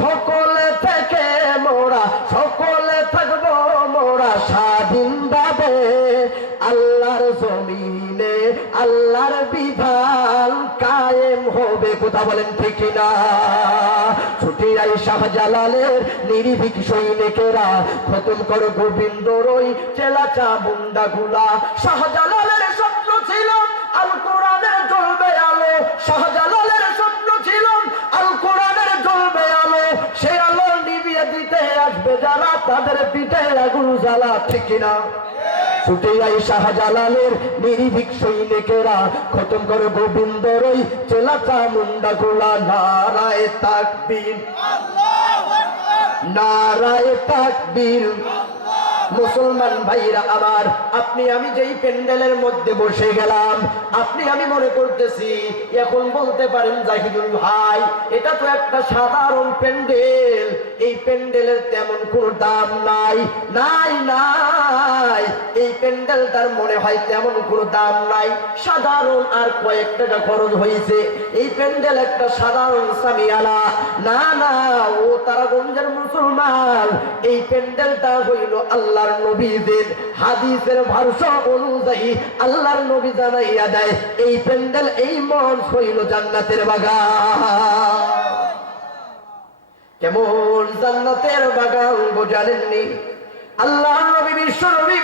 সকলে থেকে মোরা, সকলে থাকবো মোরা স্বাধীনভাবে আল্লাহর জমিনে। আল্লাহর বিধান কায়েম হবে। কথা বলেন ঠিক না? ছুটি আই শাহজালালের নির্ভীক সৈনিকেরা, খতম করো গোবিন্দর ওই চেলা চামুন্ডা গুলা। শাহজালালের স্বপ্ন ছিল আল কোরআনের জ্বলবে আলো, শাহজালালের স্বপ্ন ছিল আল কোরআনের জ্বলবে আলো। সে আলো নিভিয়ে দিতে আসবে যারা, তাদের পিঠে আগুন জ্বালা। ঠিক না? ছুটে আই শাহজালালের নির্ভীক সৈনিকেরা, খতম করে গোবিন্দর ওই চেলা চামুন্ডা গোলা। নারায়ে তাকবীর, নারায়ে তাকবীর। মুসলমান ভাইরা আমার, আপনি আমি যেই প্যান্ডেলের মধ্যে বসে গেলাম, আপনি আমি মনে করতেছি এখন বলতে পারেন জাহিদুল ভাই এটা তো একটা সাধারণ প্যান্ডেল, এই প্যান্ডেলের তেমন কোনো দাম নাই। নাই নাই, এই প্যান্ডেলটার মনে হয় তেমন কোনো দাম নাই, সাধারণ আর কয়েক টাকা খরচ হয়েছে। এই প্যান্ডেল একটা সাধারণ সামিয়ানা না, না ও তারাগঞ্জের মুসলমান, এই প্যান্ডেলটা হইল আল্লাহর নবীদের হাদিসের ভাষা অনুযায়ী আল্লাহর নবী জানাইয়া দেয় এই প্যান্ডেল, এই মঞ্চ হইল জান্নাতের বাগান। কেমন জান্নাতের বাগান গো জানেননি? আল্লাহর নবী বিশ্ব নবী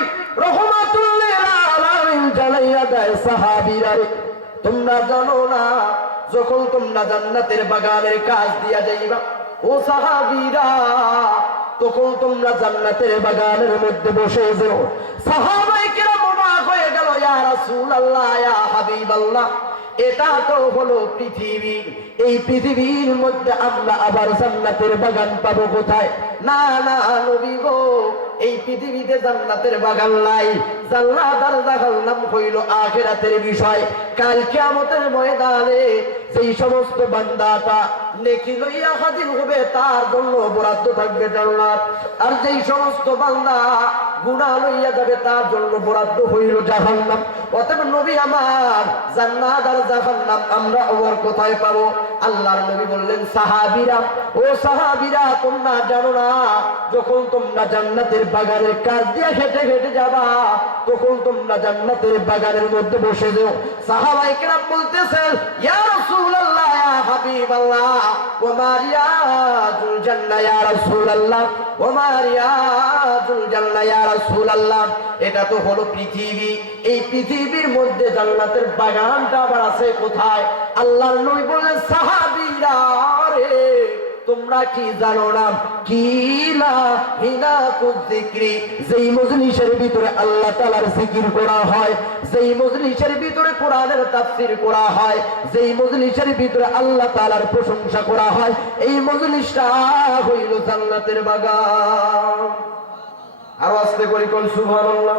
রাহমাতুল লিল আলামিন জানাইয়া দেয় সাহাবীরা, তোমরা জানো না যখন তোমরা জান্নাতের বাগানের কাজ দিয়া যাইবা ও সাহাবীরা, তখন তোমরা জান্নাতের বাগানের মধ্যে বসে যাও। সাহাবায়ে কেরাম অবাক হয়ে গেল, ইয়া রাসূলুল্লাহ, ইয়া হাবিবাল্লাহ, এটা তো হলো পৃথিবী, এই পৃথিবীর মধ্যে আমরা আবার জান্নাতের বাগান পাবো কোথায়? না না নবী গো, এই পৃথিবীতে জান্নাতের বাগান নাই। জান্নাত আর জাহান্নাম হইল আখিরাতের বিষয়। কাল কিয়ামতের ময়দানে যেই সমস্ত বান্দাটা নেকি লইয়া হাজির হবে তার জন্য বরাদ্দ থাকবে জান্নাত, আর যেই সমস্ত বান্দা গুনাহ লইয়া যাবে তার জন্য বরাদ্দ হইল জাহান্নাম। অতএব নবী আমার, জান্নাত আর জাহান্নাম আমরা ওর কোথায় পাবো? আল্লাহর নবী বললেন, সাহাবীরা, ও সাহাবীরা, তোমরা জানো না যখন তোমরা জান্নাতের বাগানের কাজ দিয়ে হেঁটে হেঁটে যাবা তখন তোমরা জান্নাতের বাগানের মধ্যে বসে যাও। সাহাবায়ে কেরাম বলতেছেন, ইয়া রাসূলুল্লাহ, ইয়া হাবিবাল্লাহ, ওয়া মা রিয়াজুল জান্নাহ ইয়া রাসূলুল্লাহ, ওয়া মা রিয়াজুল জান্নাহ ইয়া রাসূলুল্লাহ। এটা তো হলো পৃথিবী, এই পৃথিবীর মধ্যে জান্নাতের বাগানটা আবার আছে কোথায়? আল্লাহর নবী বললেন, সাহাবীরা রে, তোমরা কি জানো না কিলা হিনা কুযিকরি, যেই মজলিসের ভিতরে আল্লাহ তাআলার জিকির করা হয়, যেই মজলিসের ভিতরে কোরআনের তাফসীর করা হয়, যেই মজলিসের ভিতরে আল্লাহ তাআলার প্রশংসা করা হয়, এই মজলিসটা হইল জান্নাতের বাগান। আর আস্তে করে কোন সুবহানাল্লাহ।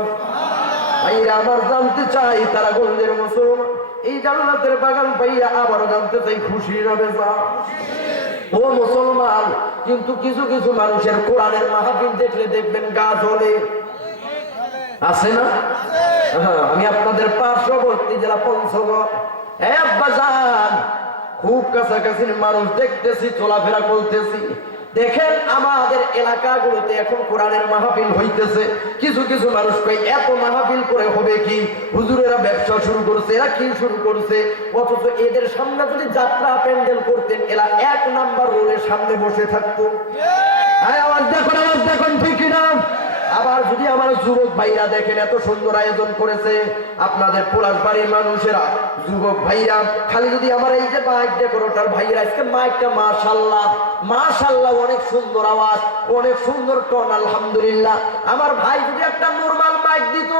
ভাইরা আমার, জানতে চাই তারাগঞ্জের মুসলমান এই জান্নাতের বাগান পাইয়া আবারও জানতে চাই খুশি না বেজার? ও মুসলমান, কিন্তু কিছু কিছু মানুষের কোরআনের মাহফিল দেখলে দেখবেন গা জ্বলে, আছে না? হ্যাঁ, আমি আপনাদের পার্শ্ববর্তী জেলা পঞ্চগড়, আব্বাজান, খুব কাছাকাছির মানুষ দেখতেছি, চলাফেরা করতেছি। দেখেন আমাদের এলাকাগুলোতে এখন কোরআনের মাহফিল হইতেছে। কিছু কিছু মানুষ কই এত মাহফিল করে হবে কি, হুজুরেরা ব্যবসা শুরু করছে, এরা কি শুরু করছে, অথচ এদের সামনে যদি যাত্রা প্যান্ডেল করতেন এরা 1 নাম্বার রোলের সামনে বসে থাকতো। আওয়াজ দেখুন ঠিক কিনা? আবার যদি আমার যুবক ভাইরা দেখেন এত সুন্দর আয়োজন করেছে আপনাদের পলাশবাড়ির মানুষেরা, যুবক ভাইরা খালি যদি আমার এই যে মাইক ডেকোরেটর ভাইরা আজকে মাইকটা মাশাআল্লাহ মাশাআল্লাহ অনেক সুন্দর আওয়াজ, অনেক সুন্দর টোন, আলহামদুলিল্লাহ। আমার ভাই যদি একটা নরমাল মাইক দিত,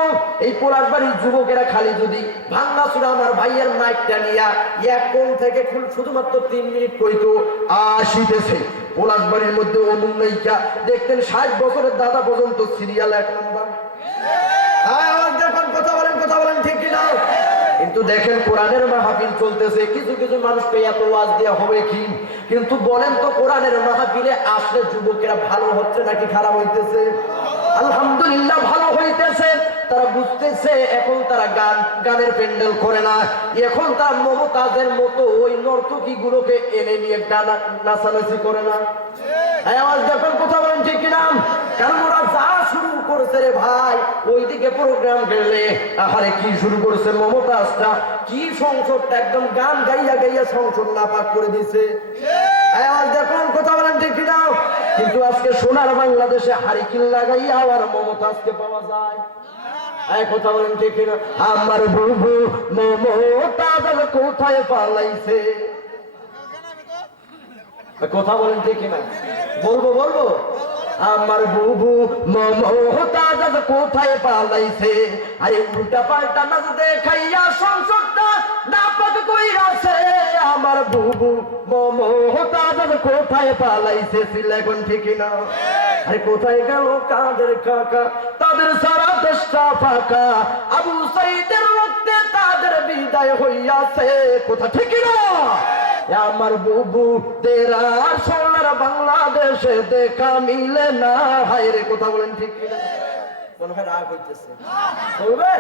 এই পলাশবাড়ির যুবকেরা খালি যদি ভাঙ্গাচুরা আমার ভাইয়ের মাইকটা নিয়া এক কোণ থেকে শুধুমাত্র 3 মিনিট কইতো, আসিতেছে পলাশবাড়ির মধ্যে অমুক নায়িকা দেখতেন 60 বছরের দাদা পর্যন্ত সিরিয়াল 1 নাম্বার। কথা বলেন ঠিক কিনা? কিন্তু দেখেন কোরআনের মাহফিল চলতেছে, কিছু কিছু মানুষকে এত ওয়াজ দেওয়া হবে কি? কিন্তু বলেন তো কোরআনের মাহফিলে আসলে যুবকেরা ভালো হচ্ছে নাকি খারাপ হইতেছে? আলহামদুলিল্লাহ ভালো হইতেছে। তারা বুঝতেছে এখন তারা গানের প্যান্ডেল করে না, এখন তার মমতাজের মতো ওই নর্তকী গুলোকে এনে নিয়ে গানা নাচানাচি করে না। যখন কথা বলেন ঠিক কিনা? কারণ ওরা যা শুরু করেছে রে ভাই, ওইদিকে প্রোগ্রাম গেলে আহারে কি শুরু করেছে মমতাজটা, কি সংসদটা একদম গান গাইয়া গাইয়া সংসদ নাপাক করে দিছে। দেখুন কথা বলেন ঠিক কিনা? কিন্তু আজকে সোনার বাংলাদেশে হারিকিল লাগাইয়া আবার মমতাজকে পাওয়া যায়। কথা বলেন ঠিক কিনা? আমার বুবু মমতাজ কোথায় পালাইছে? কথা বলেন ঠিক কিনা? বলবো আমার বুবু মমতাজ কোথায় পালাইছে? আরে উল্টা পাল্টা নাচ দেখাইয়া সংসারটা নাপাক কইরাছে। আমার বুবু মমতাজ কোথায় পালাইছে? সিলেকন ঠিক না? আরে কোথায় গেল কাদের কাকা? তাদের সারা দেশটা ফাঁকা। আবু সাইদের রক্তে তাদের বিদায় হইয়াছে। কোথা ঠিক না? আমার বুবু তেরা সোনার বাংলাদেশে দেখা মিলে না। হায় রে, কথা বলেন ঠিক কিনা? মনে হয় রাগ হইতেছে। বলবে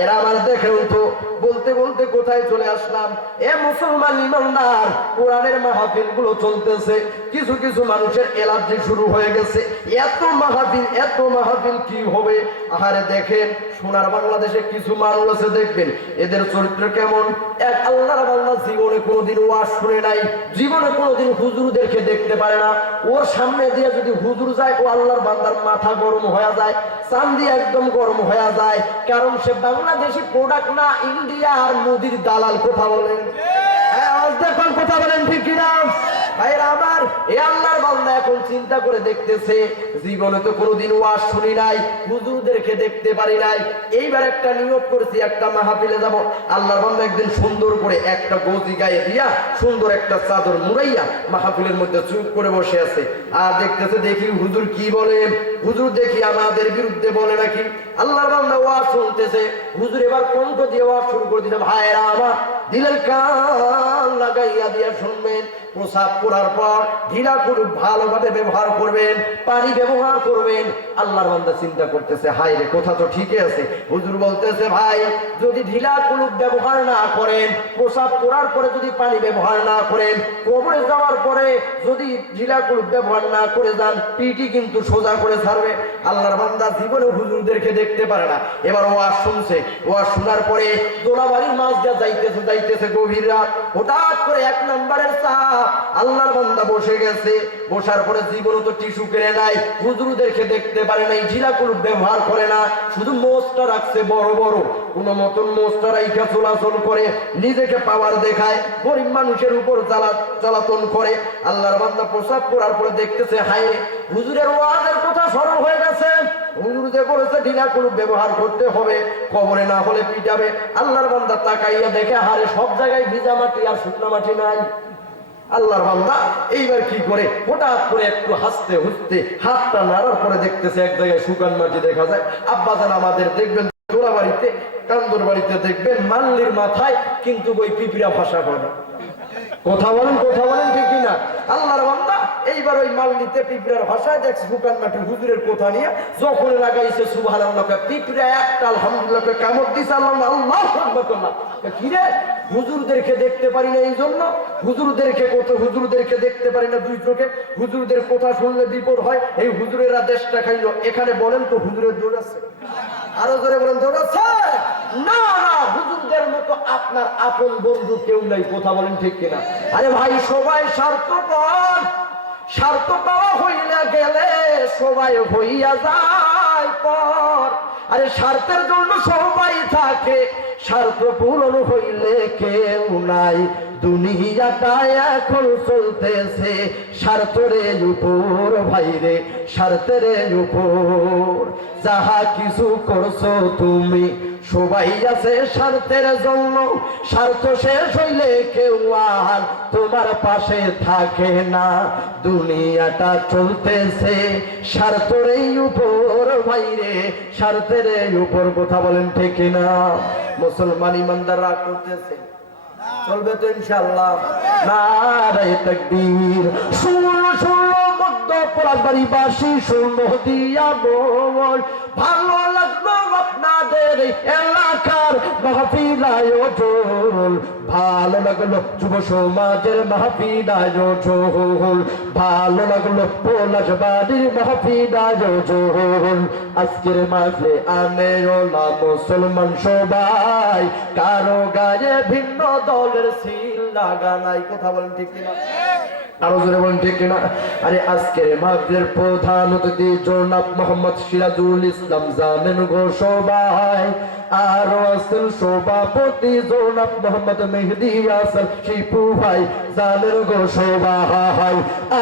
এরা আমার দেখেন তো বলতে বলতে কোথায় চলে আসলাম। এ মুসলমান ইমানদার, কোরআনের মাহফিল গুলো চলতেছে, কিছু কিছু মানুষের অ্যালার্জি শুরু হয়ে গেছে। এত মাহফিল কি হবে? আহারে দেখেন, সোনার বাংলাদেশে কিছু মানুষ আছে, দেখবেন এদের চরিত্র কেমন। এক আল্লাহর বান্দা জীবনে কোনোদিন ওয়াজ শুনে নাই, জীবনে কোনোদিন হুজুরদেরকে দেখতে পারে না। ওর সামনে দিয়ে যদি হুজুর যায়, ও আল্লাহর বান্দার মাথা গরম হয়ে যায়, চান্দি একদম গরম হয়ে যায়। কারণ সে বাংলাদেশি প্রোডাক্ট না, ইন্ডিয়া আর মোদির দালাল। কথা বলেন, দেখুন কথা বলেন ঠিক কিনা? ভাইরা আমার, এ আল্লাহর বান্দা এখন চিন্তা করে দেখতেছে, জীবনে তো কোনোদিন ওয়াজ শুনি নাই, হুজুরদেরকে দেখতে পারি নাই। এইবার একটা নিয়ত করেছি, একটা মাহফিলে যাব। আল্লাহর বান্দা একদিন সুন্দর করে একটা গজি গায়ে দিয়া, সুন্দর একটা চাদর মুড়াইয়া মাহফিলের মধ্যে চুপ করে বসে আছে। আর দেখতেছে, দেখি হুজুর কি বলেন। হুজুর দেখি আমাদের বিরুদ্ধে বলে নাকি। আল্লাহর বান্দা ওয়াজ শুনতেছে, হুজুর এবার কণ্ঠ দিয়ে ওয়াজ শুরু করে দিলাম। ভাইরা আমার, দিলের কান লাগাইয়া দিয়া শুনবেন। প্রসাব করার পর ঢিলা কুলুপ ভালোভাবে ব্যবহার করবেন, পানি ব্যবহার করবেন। আল্লাহর বান্দা চিন্তা করতেছে, হায় রে, কথা তো ঠিকই আছে। হুজুর বলতেছে, ভাই যদি ঢিলা কুলুপ ব্যবহার না করেন, প্রসাব করার পরে যদি পানি ব্যবহার না করেন, কবরে যাওয়ার পরে যদি ঢিলা কুলুপ ব্যবহার না করে যান, পিটি কিন্তু সোজা করে ছাড়বে। আল্লাহর বান্দা জীবনে হুজুরদেরকে দেখতে পারে না। এবার ওয়াজ শুনছে, ওয়াজ শোনার পরে দোলাবাড়ির মাছ দিয়ে যাইতেছে গভীর রাত। হঠাৎ করে এক নম্বরের চাপ, আল্লাহর বান্দা বসে গেছে। বসার পরে জীবনে তো টিস্যু কেনে নাই, হুজুরদেরকে দেখতে পারে নাই, ঢিলা কুলুপ ব্যবহার করে না, শুধু মোষটা রাখছে বড় বড়। কোন মতন মোষটা রাইখা চলাচল করে, নিজেকে পাওয়ার দেখায়, গরিব মানুষের উপর জ্বালাতন করে। আল্লাহর বান্দা প্রসাব করার পরে দেখতেছে, হায় হুজুরের ওয়াজের কথা স্মরণ হয়ে গেছে। হুজুর যে বলেছে ঢিলা কুলুপ ব্যবহার করতে হবে, কবরে না হলে পিটাবে। আল্লাহর বান্দা তাকাইয়া দেখে, হারে সব জায়গায় ভিজা মাটি আর শুকনা মাটি নাই। আল্লাহর বান্দা এইবার কি করে, হঠাৎ করে একটু হাসতে হুসতে হাতটা নাড়ার পরে দেখতেছে এক জায়গায় শুকান মাটি দেখা যায়। আব্বাজান আমাদের দেখবেন তোলা বাড়িতে, কান্দর বাড়িতে দেখবেন মাল্লির মাথায় কিন্তু ওই পিঁপড়া ভাষা করে। কথা বলেন ঠিক না? আল্লাহর বান্দা এইবার ওই মাল্লিতে পিঁপড়ার ভাষায় দেখছে শুকান মাটি হুজুরের কথা নিয়ে যখন লাগাইছে সুবহানাল্লাহ, পিঁপড়া একটা আলহামদুলিল্লাহ কামড় দিছে। আল্লাহ কিরে, হুজুরদেরকে দেখতে পারি না, এই জন্য হুজুরদেরকে দেখতে পারি না দুই চোখে। হুজুরদের কথা শুনলে বিপদ হয়। এই হুজুরেরা দেশটা খাইলো। এখানে বলেন তো হুজুরের দৌড় আছে? আরো জোরে বলেন, দৌড় আছে? না না, হুজুরদের মতো আপনার আপন বন্ধু কেউ নাই। কথা বলেন ঠিক কিনা? আরে ভাই, সবাই স্বার্থপর। স্বার্থ পাওয়া হইলে গেলে সবাই হইয়া যায় পর। আরে স্বার্থের জন্য সবাই থাকে, স্বার্থ পূরণ হইলে কেউ নাই। দুনিয়াটা এখন চলতেছে স্বার্থের উপর, ভাইরে স্বার্থের উপর। যাহা কিছু করছো তুমি, সবাই আছে স্বার্থের জন্য। স্বার্থ শেষ হইলে কেউ আর তোমার পাশে থাকে না। দুনিয়াটা চলতেছে স্বার্থের উপর, ভাইরে স্বার্থের উপর। কথা বলেন ঠিক না? মুসলমান ইমানদার রাগ করতেছে, চলবে তো ইনশাআল্লাহ। নারে তাকবীর, শুনলো মধ্যপরাবাড়িবাসী, শুনলো দিয়া বল। ভালো লাগলো আপনাদের এলাকার মাহফিল আয়োজন, ভালো লাগলো যুব সমাজের মাহফিল আয়োজন, ভালো লাগলো পলাশবাড়ির মাহফিল আয়োজন। আজকের মাঝে আনেওলা মুসলমান সবাই, কারো গায়ে ভিন্ন দলের সিল লাগা নাই। কথা বলেন ঠিক কিনা? আরো জোরে বলেন ঠিক কিনা? আরে আজকের মাহফিলের প্রধান অতিথি জনাব মোহাম্মদ সিরাজুল ইসলাম জানেন গো সবাই, আর আছেন সভাপতি জনাব মোহাম্মদ মেহেদী হাসান শিপু ভাই জানেন গো সবাই,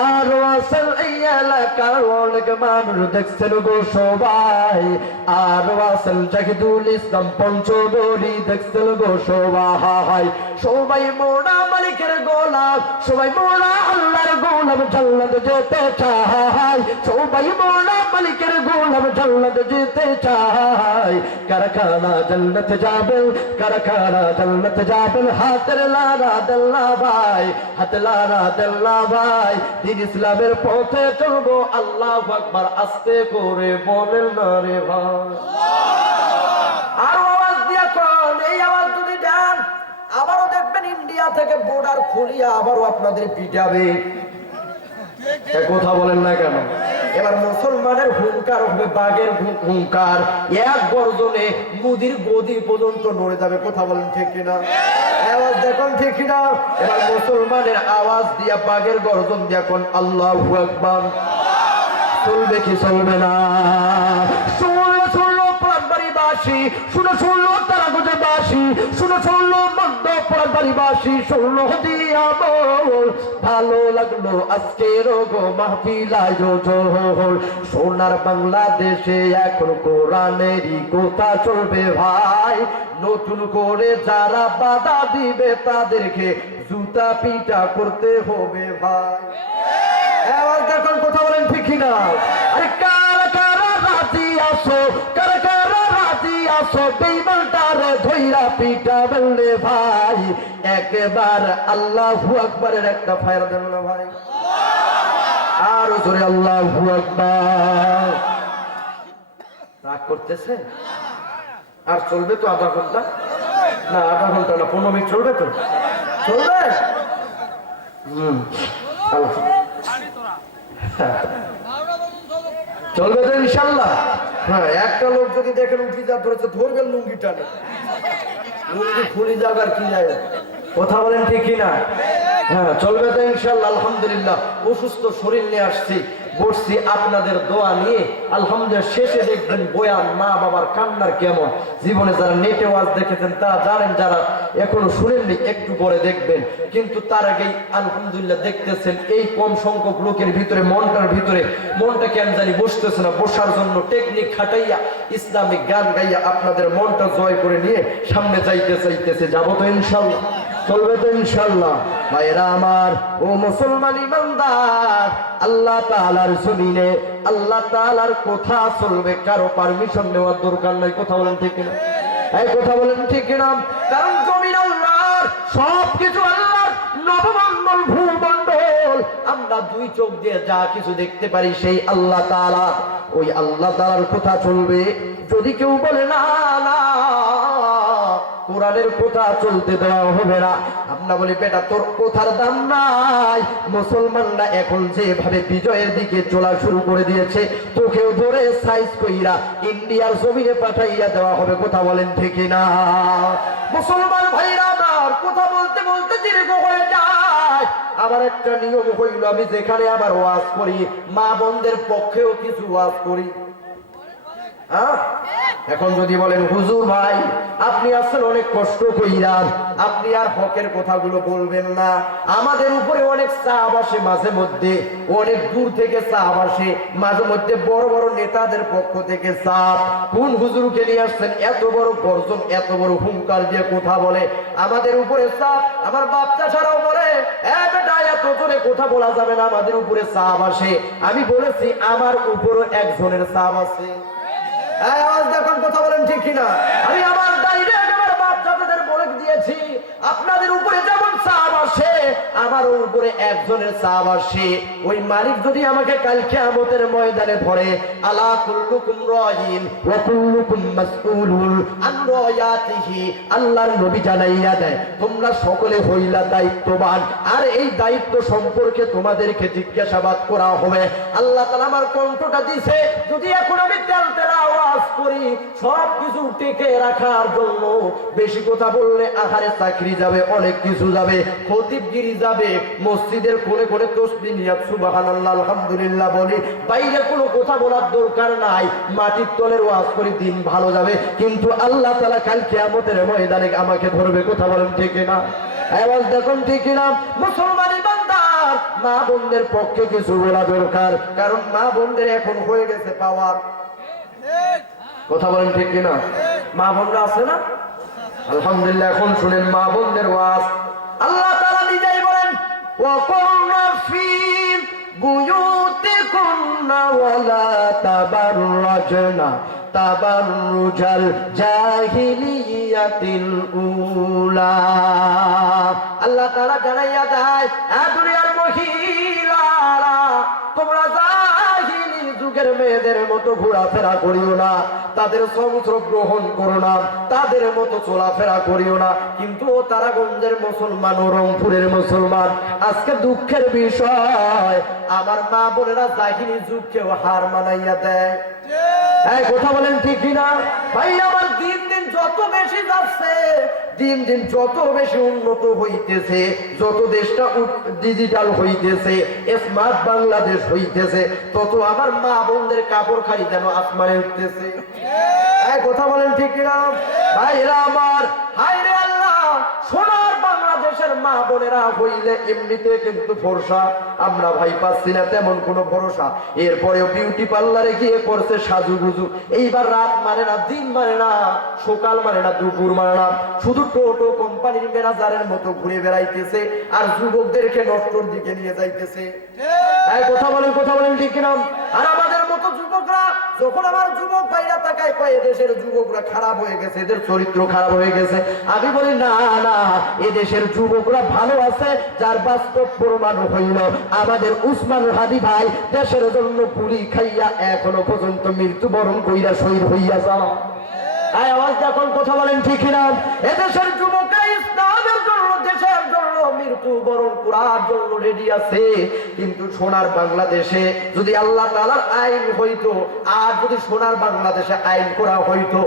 আর আছেন এই এলাকার অনেক মানুষ দেখছেন গো সবাই, আর আছেন জাহিদুল ইসলাম পঞ্চগড়ি দেখছেন গো সবাই। সবাই মোরা মালিকের গোলাম, সবাই মোরা আল্লাহর গোলাম, জান্নাত যেতে চাই, সবাই মোরা মালিকের গোলাম, জান্নাত যেতে চাই। কারা কারা জান্নাত যাবেন, কারা কারা জান্নাত যাবেন, হাতের লারা দেল্লা ভাই, হাতে লারা দেল্লা ভাই। দিন ইসলামের পথে চলবো, আল্লাহু আকবার আস্তে করে বলেন না রে ভাই। আর আওয়াজ দিয়া কোন এই আওয়াজ যদি দেন, আবারও দেখবেন ইন্ডিয়া থেকে বর্ডার খুলিয়া আবারও আপনাদের পিটাবে। কথা বলেন না কেন? এবার মুসলমানের হুঙ্কার হবে বাঘের হুঙ্কার, এক গর্জনে মুদির গদি পর্যন্ত নড়ে যাবে। কথা বলেন ঠিক কিনা? আওয়াজ দেখুন ঠিক কিনা? এবার মুসলমানের আওয়াজ দিয়া বাঘের গর্জন দিয়া কোন আল্লাহু আকবার। চলবে কি চলবে না? শুনলো শুনলো প্রাণবাড়িবাসী, শুনো শুনলো তারাগোজে বাসী, শুনো শুনলো মধ্যপাড়াবাড়িবাসী, শুনলো দিয়া বল ভালো লাগলো আজকের গো মাহফিল আয়োজন। সোনার বাংলাদেশে এখন কোরআনেরই কথা চলবে ভাই, নতুন করে যারা বাধা দিবে তাদেরকে জুতা পিটা করতে হবে ভাই। আওয়াজ দেখুন, কথা বলেন ঠিক না? আরে কারা কারা রাজি আসো, কারা কারা রাজি আসো, বেঈমানটারে ধইরা পিটাবেন রে ভাই। একবার আল্লাহু আকবারের একটা ফায়ার দেন না ভাই, আর জোরে আল্লাহু আকবার। রাগ করতেছে? আর চলবে তো আধা ঘন্টা, না আধা ঘন্টা না 15 মিনিট চলবে তো, চলবে। চলবে তো ইনশাল্লাহ। হ্যাঁ, একটা লোক যদি দেখেন উঠি যা ধরেছে, ধরবেন লুঙ্গি টানে, লুঙ্গি খুলি যাক আর কি যায়। কথা বলেন ঠিক কিনা? হ্যাঁ, চলবে তো ইনশাল্লাহ। আলহামদুলিল্লাহ অসুস্থ শরীর নিয়ে আসছি, বসছি আপনাদের দোয়া নিয়ে। আলহামদুলিল্লাহ শেষে দেখবেন বয়ান মা বাবার কান্নার কেমন। জীবনে যারা নেটে ওয়াজ দেখেছেন তারা জানেন, যারা এখনো শুনেননি একটু পরে দেখবেন। কিন্তু তার আগেই আলহামদুলিল্লাহ দেখতেছেন এই কম সংখ্যক লোকের ভিতরে মনটার ভিতরে মনটা কেন জানি বসতেছে না। বসার জন্য টেকনিক খাটাইয়া ইসলামিক গান গাইয়া আপনাদের মনটা জয় করে নিয়ে সামনে যাইতে চাইতেছে। যাবো তো ইনশাল্লাহ, চলবে তো ইনশাল্লাহ। ভাইরা আমার ও মুসলমান ইমানদার, আল্লাহ তাআলার জমিনে আল্লাহ তাআলার কথা চলবে, কারো পারমিশন নেওয়ার দরকার নাই। কথা বলেন ঠিক কিনা? এই কথা বলেন ঠিক কিনা? কারণ জমিন আল্লাহর, সবকিছু আল্লাহর, নবমণ্ডল ভূমণ্ডল আমরা দুই চোখ দিয়ে যা কিছু দেখতে পারি সেই আল্লাহ তাআলা। ওই আল্লাহ তাআলার কথা চলবে। যদি কেউ বলে না না কোরআনের কথা চলতে দেওয়া হবে না, আমরা বলি বেটা তোর কথার দাম নাই। মুসলমানরা এখন যেভাবে বিজয়ের দিকে চলা শুরু করে দিয়েছে, তোকেও ধরে সাইজ কইরা ইন্ডিয়ার জমিনে পাঠাইয়া দেওয়া হবে। কথা বলেন ঠিক না? মুসলমান ভাইরা আমার কথা বলতে বলতে দীর্ঘ হয়ে যায়। আবার একটা নিয়ম হইল, আমি যেখানে আবার ওয়াজ করি মা বোনদের পক্ষেও কিছু ওয়াজ করি। এখন যদি বলেন হুজুর ভাই আপনি আসলে অনেক কষ্ট কইরা, আপনি আর হকের কথাগুলো বলবেন না, আমাদের উপরে অনেক চাপ আসে, মাঝে মধ্যে অনেক দূর থেকে চাপ আসে, মাঝে মধ্যে বড় বড় নেতাদের পক্ষ থেকে চাপ। কোন হুজুরকে নিয়ে আসছেন এত বড় গর্জন, এত বড় হুঙ্কার দিয়ে কথা বলে, আমাদের উপরে চাপ। আমার বাচ্চা ছাড়াও বলে বেটা এত জোরে কথা বলা যাবে না, আমাদের উপরে চাপ আসে। আমি বলেছি আমার উপরও একজনের চাপ আছে। আওয়াজ দেখুন, কথা বলেন ঠিক কিনা? আমি আমার ডাইরেক্ট আমার বাচ্চাদের বলে দিয়েছি আপনাদের উপরে যেমন চাপ আসে আমারও উপরে একজনের চাপ আসে। ওই মালিক যদি আমাকে কাল কিয়ামতের ময়দানে ধরে, আলা কুল্লুকুম রাইন ওয়া কুল্লুকুম মাসউলুন আন রায়াতিহি, আল্লাহর নবী জানাইয়া দেয় তোমরা সকলে হইলা দায়িত্ববান, আর এই দায়িত্ব সম্পর্কে তোমাদেরকে জিজ্ঞাসাবাদ করা হবে। আল্লাহ তাআলা আমার কণ্ঠটা দিয়েছে, যদি এখন আমি তেল তেলা আওয়াজ করি সব কিছু টিকে রাখার জন্য, বেশি কথা বললে আহারে চাকরি যাবে, অনেক কিছু যাবে। খতিব জিকিরি যাবে, মসজিদের কোণে কোণে তাসবিহ নিয়াত সুবহানাল্লাহ আলহামদুলিল্লাহ বলি, বাইরে কোনো কথা বলার দরকার নাই, মাটির তলের ওয়াজ করে দিন ভালো যাবে। কিন্তু আল্লাহ তাআলা কাল কিয়ামতের ময়দানে আমাকে ধরবে, কথা বলেন ঠিক না? আওয়াজ দেখুন ঠিক না? মুসলমানি বান্দার মা বোনদের পক্ষে কিছু বলা দরকার, কারণ মা বোনদের এখন হয়ে গেছে পাওয়ার। কথা বলেন ঠিক কিনা? মা বোনরা আছে না? আলহামদুলিল্লাহ। এখন শুনেন মা বোনদের ওয়াজ। আল্লাহ তাআলা নিজেই বলেন, ওয়াকুরনা ফি বুয়ুতিকুন্না ওয়ালা তাবাররাজনা তাবাররুজাল জাহিলিয়াতিল উলা। আল্লাহ তাআলা জানাইয়া দেয়, দুনিয়ার মহিলারা তোমরা জাহিলি যুগের মেয়েদের মতো ঘোরাফেরা করিও না, তাদের সংস্র গ্রহণ করো না, তাদের মতো চলাফেরা করিও না। কিন্তু তারাগঞ্জের মুসলমান ও রংপুরের মুসলমান, আজকে দুঃখের বিষয় আমার মা বোনেরা জাহিলি যুগকেও হার মানাইয়া দেয়। কথা বলেন ঠিক কিনা? ভাই আমার দিন দিন যত বেশি যাচ্ছে, দিন দিন যত বেশি উন্নত হইতেছে, যত দেশটা ডিজিটাল হইতেছে, স্মার্ট বাংলাদেশ হইতেছে, তত আমার মা বোনদের কাপড় খালি যেন আসমানে উঠতেছে। কথা বলেন ঠিক কিনা? ভাইরা আমার, হায়রে আল্লাহ, সোনার বাংলাদেশের মা বোনেরা হইলে এমনিতে কিন্তু ভরসা আমরা ভাই পাচ্ছি না তেমন কোনো ভরসা। এরপরেও বিউটি পার্লারে গিয়ে করছে সাজুগুজু। এইবার রাত মানে না, দিন মানে না, সকাল মানে না, দুপুর মানে না, শুধু টোটো কোম্পানির ম্যানেজারের মতো ঘুরে বেড়াইতেছে আর যুবকদেরকে নষ্টর দিকে নিয়ে যাইতেছে। কথা বলেন ঠিক কিনা? আর আমাদের মতো যুবকরা, যখন আমার যুবক ভাইরা তাকায় কয় এদেশের যুবকরা খারাপ হয়ে গেছে, এদের চরিত্র খারাপ হয়ে গেছে, আমি বলি না না, এদেশের যুবকরা ভালো আছে, যার বাস্তব প্রমাণ হইল আমাদের উসমান হাদি ভাই দেশের জন্য পুরি খাইয়া এখনো পর্যন্ত মৃত্যুবরণ কইরা শহীদ হইয়া যাওয়া। আওয়াজ যখন কথা বলেন ঠিক না? এদেশের যুবকরা ইসলামের জন্য, দেশের জন্য মৃত্যুবরণ করার জন্য রেডি আছে। কিন্তু সোনার বাংলাদেশে যদি আল্লাহ তাআলার আইন হইতো, আর যদি সোনার বাংলাদেশে আইন করা হইতো,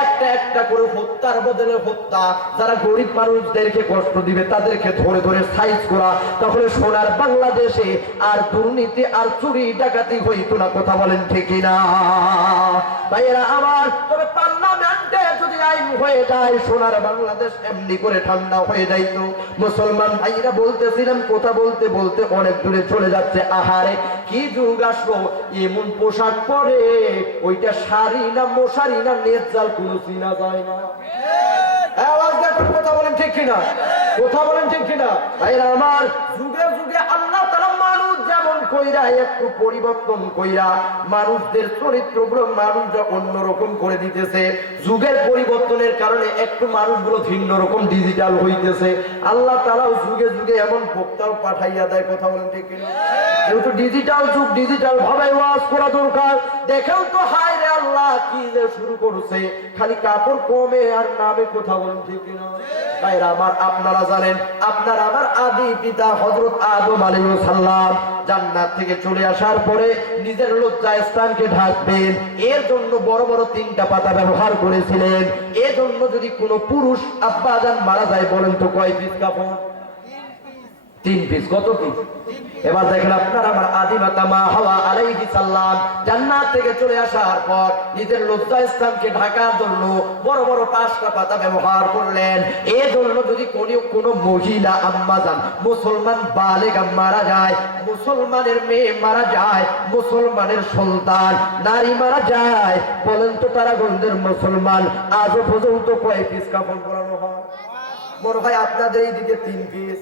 একটা একটা করে হত্যার বদলে হত্যা, যারা গরিব মানুষদেরকে কষ্ট দিবে তাদেরকে ধরে ধরে সাইজ করা, তাহলে সোনার বাংলাদেশে আর দুর্নীতি আর চুরি ডাকাতি হইতো না। কথা বলেন ঠিক না? ভাইয়েরা আমার, তবে পার্লামেন্টে যদি আইন হয়ে যায়, সোনার বাংলাদেশ এমনি করে ঠান্ডা হয়ে যাইতো। মুসলমান ভাইরা বলতেছিলাম, কথা বলতে বলতে অনেক দূরে চলে যাচ্ছে। আহারে কি যুগ আসবো, এমন পোশাক পরে ওইটা শাড়ি না মশারি না নেট জাল কোনো চিনা যায় না। আওয়াজ দেখুন, কথা বলেন ঠিক কিনা? কথা বলেন ঠিক কিনা? ভাইরা আমার, যুগে যুগে আল্লাহ তাআলা মানুষ যেমন কইরা একটু পরিবর্তন কইরা মানুষদের চরিত্রগুলো মানুষরা অন্যরকম করে দিতেছে। যুগের পরিবর্তনের কারণে একটু মানুষগুলো ভিন্ন রকম ডিজিটাল হইতেছে। আল্লাহ তাআলাও যুগে যুগে এমন বক্তাও পাঠাইয়া দেয়। কথা বলেন ঠিক কিনা? যেহেতু ডিজিটাল যুগ, ডিজিটাল ভাবে ওয়াজ করা দরকার। দেখেও তো হায় রে আল্লাহ, কি যে শুরু করছে, খালি কাপড় কমে আর নামে। কথা বলেন ঠিক কিনা? ভাইরা আমার, আপনারা জানেন, আপনার আমার আদি পিতা হযরত আদম আলাইহিস সালাম জান্নাত থেকে চলে আসার পরে নিজের লজ্জা স্থানকে ঢাকবেন, এর জন্য বড় বড় 3টা পাতা ব্যবহার করেছিলেন। এর জন্য যদি কোনো পুরুষ আব্বাজান মারা যায়, বলেন তো কয় পিস কাপড়? 3 পিস। কত পিস? এবার দেখেন, আপনার আমার আদি মাতা মা হাওয়া আলাইহিস সালাম জান্নাত থেকে চলে আসার পর নিজের লজ্জা স্থানকে ঢাকার জন্য বড় বড় 5টা পাতা ব্যবহার করলেন। এই জন্য যদি কোনো মহিলা আম্মাজান মুসলমান বালেগা মারা যায়, মুসলমানের মেয়ে মারা যায়, মুসলমানের সন্তান নারী মারা যায়, বলেন তো তারাগঞ্জের মুসলমান আজও পর্যন্ত কয় পিস কাপড় পরানো হয়? মনে হয় আপনাদের এইদিকে 3 পিস,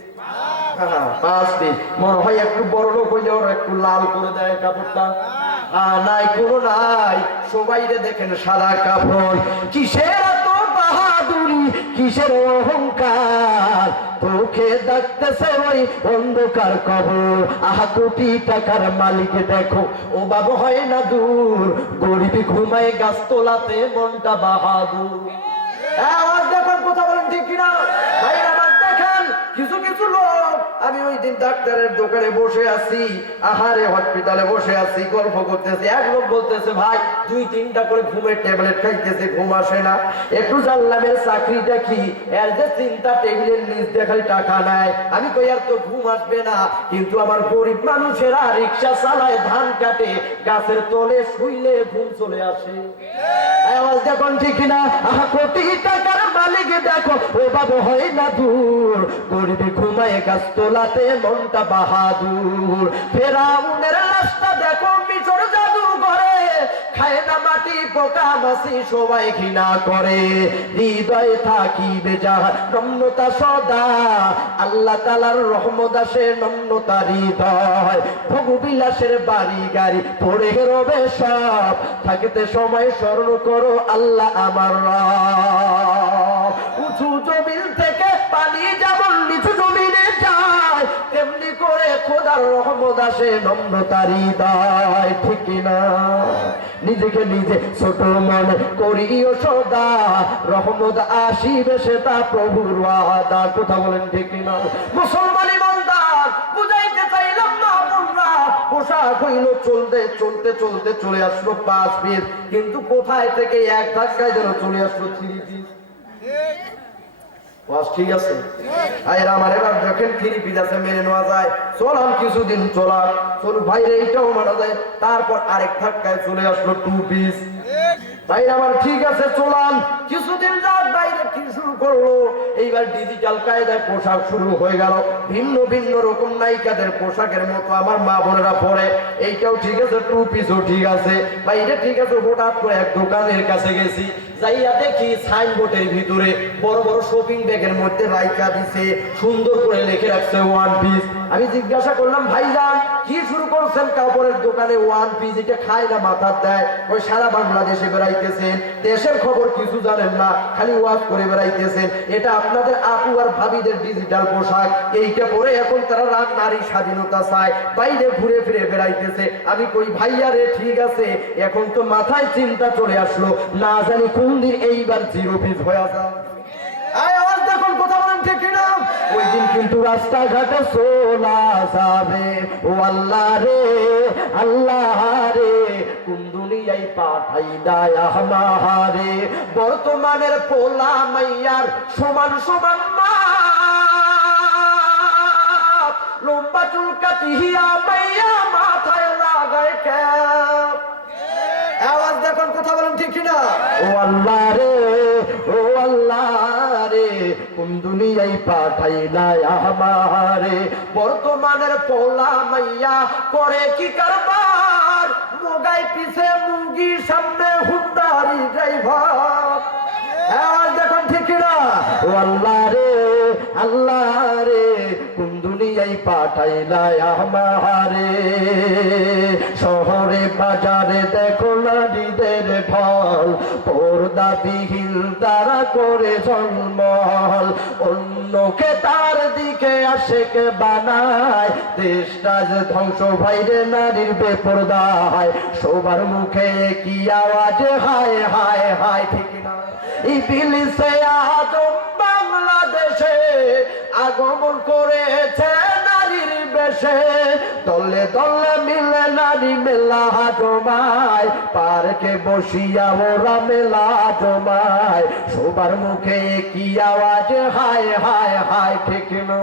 5 পিস। মনে হয় একটু বড় লোক হইলে ওরা একটু লাল করে দেয় কাপড়টা। নাই, কোনো নাই, সবাই দেখেন সাদা কাপড়। কিসের এত বাহাদুরি, কিসের অহংকার, তোকে দেখতেছে ওই অন্ধকার কবর। আহা, কোটি টাকার মালিক দেখো, ও বাবু হয় না দূর, গরিবি ঘুমায় গাছতলাতে মনটা বাহাদুর। আওয়াজ দেখুন, কথা বলেন ঠিক কিনা? ভাই আমার, দেখেন কিছু কিছু লোক, আমি ওই দিন ডাক্তারের দোকানে বসে আছি, আহারে হসপিটালে বসে আছি, গল্প করতেছি। এক লোক বলতেছে, ভাই 2-3টা করে ঘুমের ট্যাবলেট খাইতেছে, ঘুম আসে না। একটু জানলাম এর চাকরিটা কি, এর যে চিন্তা টেবিলের নিচ দিয়ে খালি টাকা নেয়। আমি কই আর তো ঘুম আসবে না, কিন্তু আমার গরিব মানুষেরা রিক্সা চালায়, ধান কাটে, গাছের তলে শুইলে ঘুম চলে আসে। আওয়াজ দেখুন ঠিক না? কোটি টাকার মালিক দেখো ও বাবু হয় না দূর, গরিবে ঘুমায় গাছ তোলাতে মনটা বাহাদুর। ফেরাউনের লাশটা দেখো মিশর জাদু করে, খায় না মাটি পোকা মাছি সবাই ঘৃণা করে। হৃদয়ে থাকিবে যাহার নম্রতা সদা, আল্লাহ তাআলার রহমত আসে নম্রতা হৃদয়। ভোগবিলাসের বাড়ি গাড়ি পড়ে রবে সব, থাকিতে সময় স্মরণ করো আল্লাহ আমার রব। উঁচু জমিন থেকে পানি যেমন নিচু জমিনে যায়, তেমনি করে খোদার রহমত আসে নম্রতা হৃদয়। ঠিক না? নিজেকে নিজে ছোট মনে করিও সদা, রহমত আসিবে সেটা প্রভুর ওয়াদা। কথা বলেন ঠিক না? মুসলমান ইমানদার, বুঝাইতে চাইলাম না আপনারা, পোশাক হইল চলতে চলতে চলতে চলে আসলো 5 পিস, কিন্তু কোথায় থেকে এক ধাক্কায় যেন চলে আসলো 3 পিস। ঠিক আছে, আয়ের আমার এবার যখন 3 পিস আছে মেনে নেওয়া যায়, চলাম কিছুদিন চলার চলুন ভাইরে, এইটাও মানা যায়। তারপর আরেক ধাক্কায় চলে আসলো 2 পিস। ভাই আমার ঠিক আছে চলাম কিছুদিন যাক, বাইরে কি শুরু করলো, এইবার ডিজিটাল কায়দায় পোশাক শুরু হয়ে গেল, ভিন্ন ভিন্ন রকম নায়িকাদের পোশাকের মতো আমার মা বোনেরা পরে। এইটাও ঠিক আছে, 2 পিসও ঠিক আছে, বাইরে ঠিক আছে। হঠাৎ করে এক দোকানের কাছে গেছি, যাইয়া দেখি সাইনবোর্ডের ভিতরে বড় বড় শপিং ব্যাগের মধ্যে রাইকা দিছে, সুন্দর করে লিখে রাখছে 1 পিস। আমি জিজ্ঞাসা করলাম, ভাইজান কি শুরু করছেন কাপড়ের দোকানে 1 পিস? এটা খায় না মাথার দেয়, ওই সারা বাংলাদেশে বেড়াইতেছেন, দেশের খবর কিছু জানেন না, খালি ওয়াজ করে বেড়াইতেছেন। এটা আপনাদের আপু আর ভাবিদের ডিজিটাল পোশাক, এইটা পরে এখন তারা নারী স্বাধীনতা চায়, বাইরে ঘুরে ফিরে বেড়াইতেছে। আমি কই ভাইয়া রে ঠিক আছে, এখন তো মাথায় চিন্তা চলে আসলো, না জানি কোন দিন এইবার 0 পিস হয়ে যায়। আওয়াজ দেখুন, কথা বলেন ঠিক না? ওই দিন কিন্তু রাস্তাঘাটে সোলা যাবে, ও আল্লাহ রে আল্লাহ রে, কোন দুনিয়ায় পাঠাইলা আমারে। বর্তমানের পোলা মাইয়ার সমান সমান মা, লম্বা চুল কাটিয়া মাইয়া মাথায় লাগায় ক্যাপ। আওয়াজ দেখুন, কথা বলেন ঠিক না? ও আল্লাহ রে ও আল্লাহ রে, কোন দুনিয়ায় পাঠাইলা আমারে। বর্তমানের পোলা মাইয়া করে কি কারবার, মোগাই পিছে মুগি, সামনে হুন্ডারি ড্রাইভার। আওয়াজ দেখুন ঠিক না? ও আল্লাহ রে আল্লাহ রে, কোন দুনিয়ায় পাঠাইলা আমারে। শহরে বাজারে দেখো নারীদের ঢল, পর্দাবিহীন তারা করে জন্মল, অন্যকে তার দিকে আশেকে বানায়, দেশটা যে ধ্বংস ভাইরে নারীর বেপরদায়। সবার মুখে কি আওয়াজ, হায় হায় হায়। ঠিক না? ইবলিসে আজম বাংলাদেশে আগমন করেছে নারীর বেশে, দলে দলে মিলে নারী মেলা জমায়, পার্কে বসিয়া ওরা মেলা জমায়। সবার মুখে কি আওয়াজ, হায় হায় হায়। ঠিক না?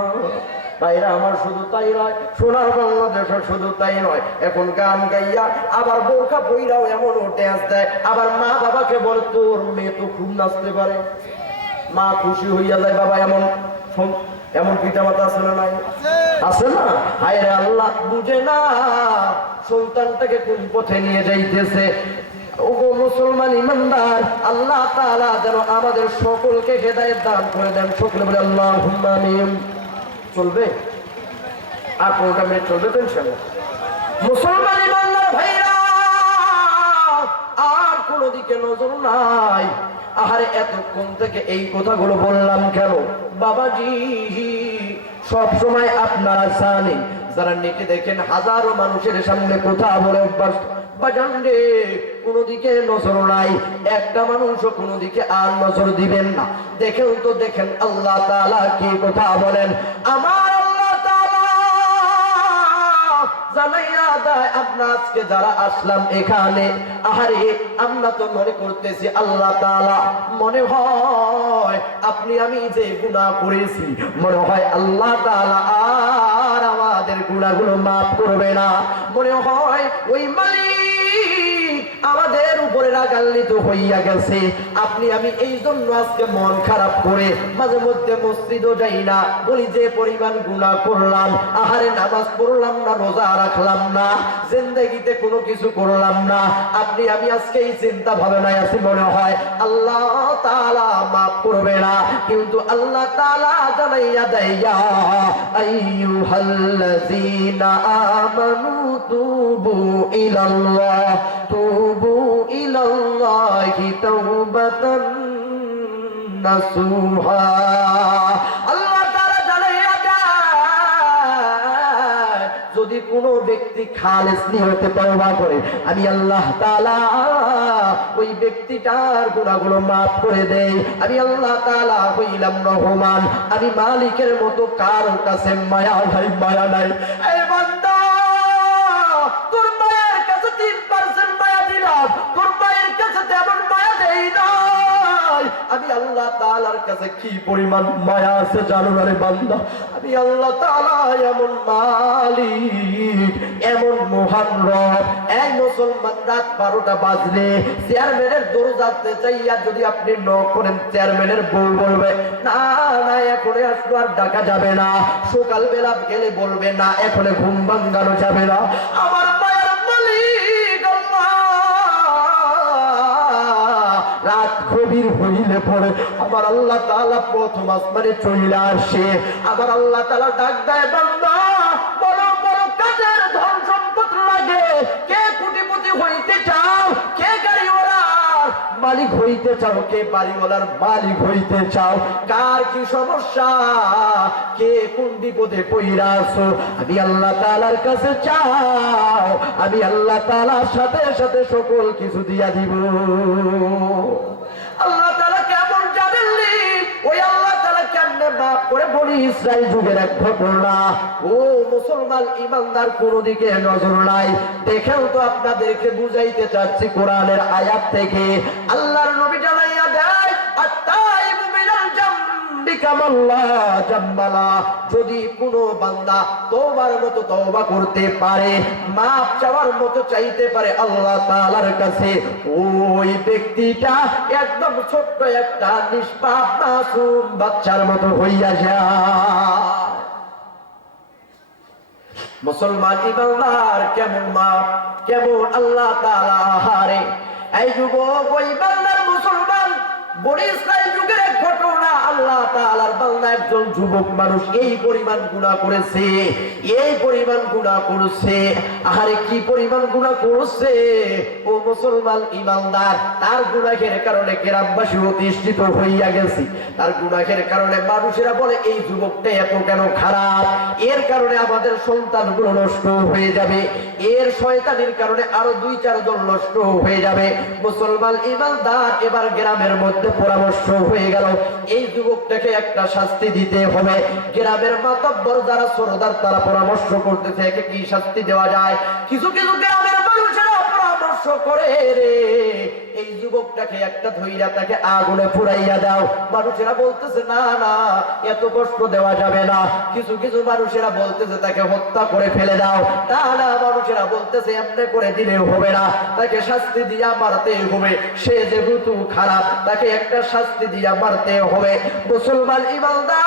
তাইরা আমার শুধু তাই নয়, সোনার বাংলাদেশের শুধু তাই নয়, এখন গান গাইয়া আবার বোরকা পইরাও এমন ড্যান্স দেয়, আবার মা বাবাকে বলে তোর মেয়ে তো খুব নাচতে পারে, মা খুশি হইয়া যায়। বাবা এমন এমন পিতা মাতা আছে না? নাই আছে না? হায় রে আল্লাহ, বুঝে না সন্তানটাকে কোন পথে নিয়ে যাইতেছে। ওগো মুসলমান ইমানদার, আল্লাহ তাআলা যেন আমাদের সকলকে হেদায়েত দান করে দেন। সকলে বলে আল্লাহুম্মা আমিন। চলবে আর 15টা মিনিট চলবে তো ইনশাআল্লাহ। মুসলমান ইমানদার ভাইরা, আর কোন দিকে নজর নাই। আহারে এতক্ষণ থেকে এই কথাগুলো বললাম কেন? বাবাজি সব সময় আপনারা জানেন, যারা নেটে দেখেন হাজারো মানুষের সামনে কথা বলে অভ্যাস, বাজান রে কোন দিকে নজর নাই, একটা মানুষও কোন দিকে আর নজর দিবেন না। দেখেন তো দেখেন আল্লাহ তাআলা কি কথা বলেন। আমার আল্লাহ তাআলা জানাইয়া দেয় আমরা আজকে যারা আসলাম এখানে, আহারে আমরা তো মনে করতেছি আল্লাহ তাআলা মনে হয় আপনি আমি যে গুনাহ করেছি মনে হয় আল্লাহ তাআলা আর আমাদের গুনাহগুলো মাফ করবে না, মনে হয় ওই মালিক আমাদের উপরে রাগান্বিত হইয়া গেছে। আপনি আমি এই জন্য আজকে মন খারাপ করে মাঝে মধ্যে মসজিদও যাই না, বলি যে পরিমাণ গুনাহ করলাম, আহারে নামাজ পড়লাম না, রোজা রাখলাম না, জিন্দেগিতে কোনো কিছু করলাম না, আপনি আমি আজকে এই চিন্তা ভাবনায় আছি মনে হয় আল্লাহ তাআলা মাফ করবে না। কিন্তু আল্লাহ তাআলা জানাইয়া দেয়া আইয়ুহাল্লাযীনা আমানু তুবু ইলাল্লাহ তুবু ইলাল্লাহি তাওবাতান নাসুহা। আল্লাহ তাআলা জানাইয়া দেয় যদি কোনো ব্যক্তি খালেস নিয়তে তওবা করে আমি আল্লাহ তাআলা ওই ব্যক্তিটার গুনাহগুলো maaf করে দেই। আমি আল্লাহ তাআলা হইলাম রহমান, আমি মালিকের মতো কারো কাছে মায়া নাই, মায়া নাই। এই বান্দা তোর মায়ের কাছে 3% মায়া দিলাম, তোর মায়ের কাছে তেমন মায়া দেই নাই। আমি আল্লাহ তাআলার কাছে কি পরিমাণ মায়া আছে জানো না রে বান্দা? আমি আল্লাহ তাআলা এমন মালিক, এমন মহান রব। এই মুসলমান রাত 12টা বাজলে চেয়ারম্যানের দরজাতে চাইয়া যদি আপনি নক করেন, চেয়ারম্যানের বউ বলবে না না এখনো আসলো আর ডাকা যাবে না, সকালবেলা গেলে বলবে না এখনো ঘুম ভাঙানো যাবে না। আমার মায়ের মালিক আল্লাহ রাত গভীর হইলে পরে আমার আল্লাহ তাআলা প্রথম আসমানে চলে আসে। আমার আল্লাহ তাআলা ডাক দেয় বান্দা বড় বড় কাজের ধন সম্পদ লাগে, কে কোটিপতি হইতে চাও, কে গাড়িওয়ালার মালিক হইতে চাও, কে বাড়িওয়ালার মালিক হইতে চাও, কার কি সমস্যা, কে কোন বিপদে পইরা আছো, আমি আল্লাহ তাআলার কাছে চাও, আমি আল্লাহ তাআলার সাথে সাথে সকল কিছু দিয়া দিব। আল্লাহ তাআলা কেমন জানেননি? ওই আল্লাহ তাআলা কেমনে মাফ করে বনি ইসরাইল যুগের এক ঘটনা। ও মুসলমান ইমানদার কোন দিকে নজর নাই, দেখেও তো আপনাদেরকে বুঝাইতে চাচ্ছি কোরআনের আয়াত থেকে। আল্লাহর নবী জানাইয়া দেয় আত-তাইবু মিনাল জামবি কামাল্লাহ জাম্মালা। যদি কোনো বান্দা তওবার মতো তওবা করতে পারে, মাফ চাওয়ার মতো চাইতে পারে আল্লাহ তাআলার কাছে, ওই ব্যক্তিটা একদম ছোট্ট একটা নিষ্পাপ মাসুম বাচ্চার মতো হইয়া যায়। মুসলমান ইমানদার কেমন মাফ, কেমন আল্লাহ তাআলা হারে। এই যুবক ওই বান্দার মুসলমান বনি ইসরাইল যুগের এক ঘটনা। আল্লাহ তাআলার বান্দা একজন যুবক মানুষ এই পরিমাণ গুনাহ করেছে, এই পরিমাণ গুনাহ করেছে, আহারে কি পরিমাণ গুনাহ করেছে। ও মুসলমান ইমানদার, তার গুনাহের কারণে গ্রামবাসী অতিষ্ঠিত হইয়া গেছে। তার গুনাহের কারণে মানুষেরা বলে এই যুবকটা এত কেন খারাপ, এর কারণে আমাদের সন্তানগুলো নষ্ট হয়ে যাবে, এর শয়তানির কারণে আরো 2-4 জন নষ্ট হয়ে যাবে। মুসলমান ইমানদার এবার গ্রামের মধ্যে পরামর্শ হয়ে গেল এই যুবকটাকে একটা শাস্তি দিতে হবে। গ্রামের মাতব্বর যারা সরদার তারা পরামর্শ করতেছে একে কি শাস্তি দেওয়া যায়। কিছু কিছু গ্রামের মানুষেরা পরামর্শ করে রে এই যুবকটাকে একটা ধইরা তাকে আগুনে পুড়াইয়া দাও। মানুষেরা বলতেছে না না এত কষ্ট দেওয়া যাবে না। কিছু কিছু মানুষেরা বলতেছে তাকে হত্যা করে ফেলে দাও। না না মানুষেরা বলতেছে এমনি করে দিলেও হবে না, তাকে শাস্তি দিয়া মারতে হবে, সে যেহেতু খারাপ তাকে একটা শাস্তি দিয়া মারতে হবে। মুসলমান ইমানদার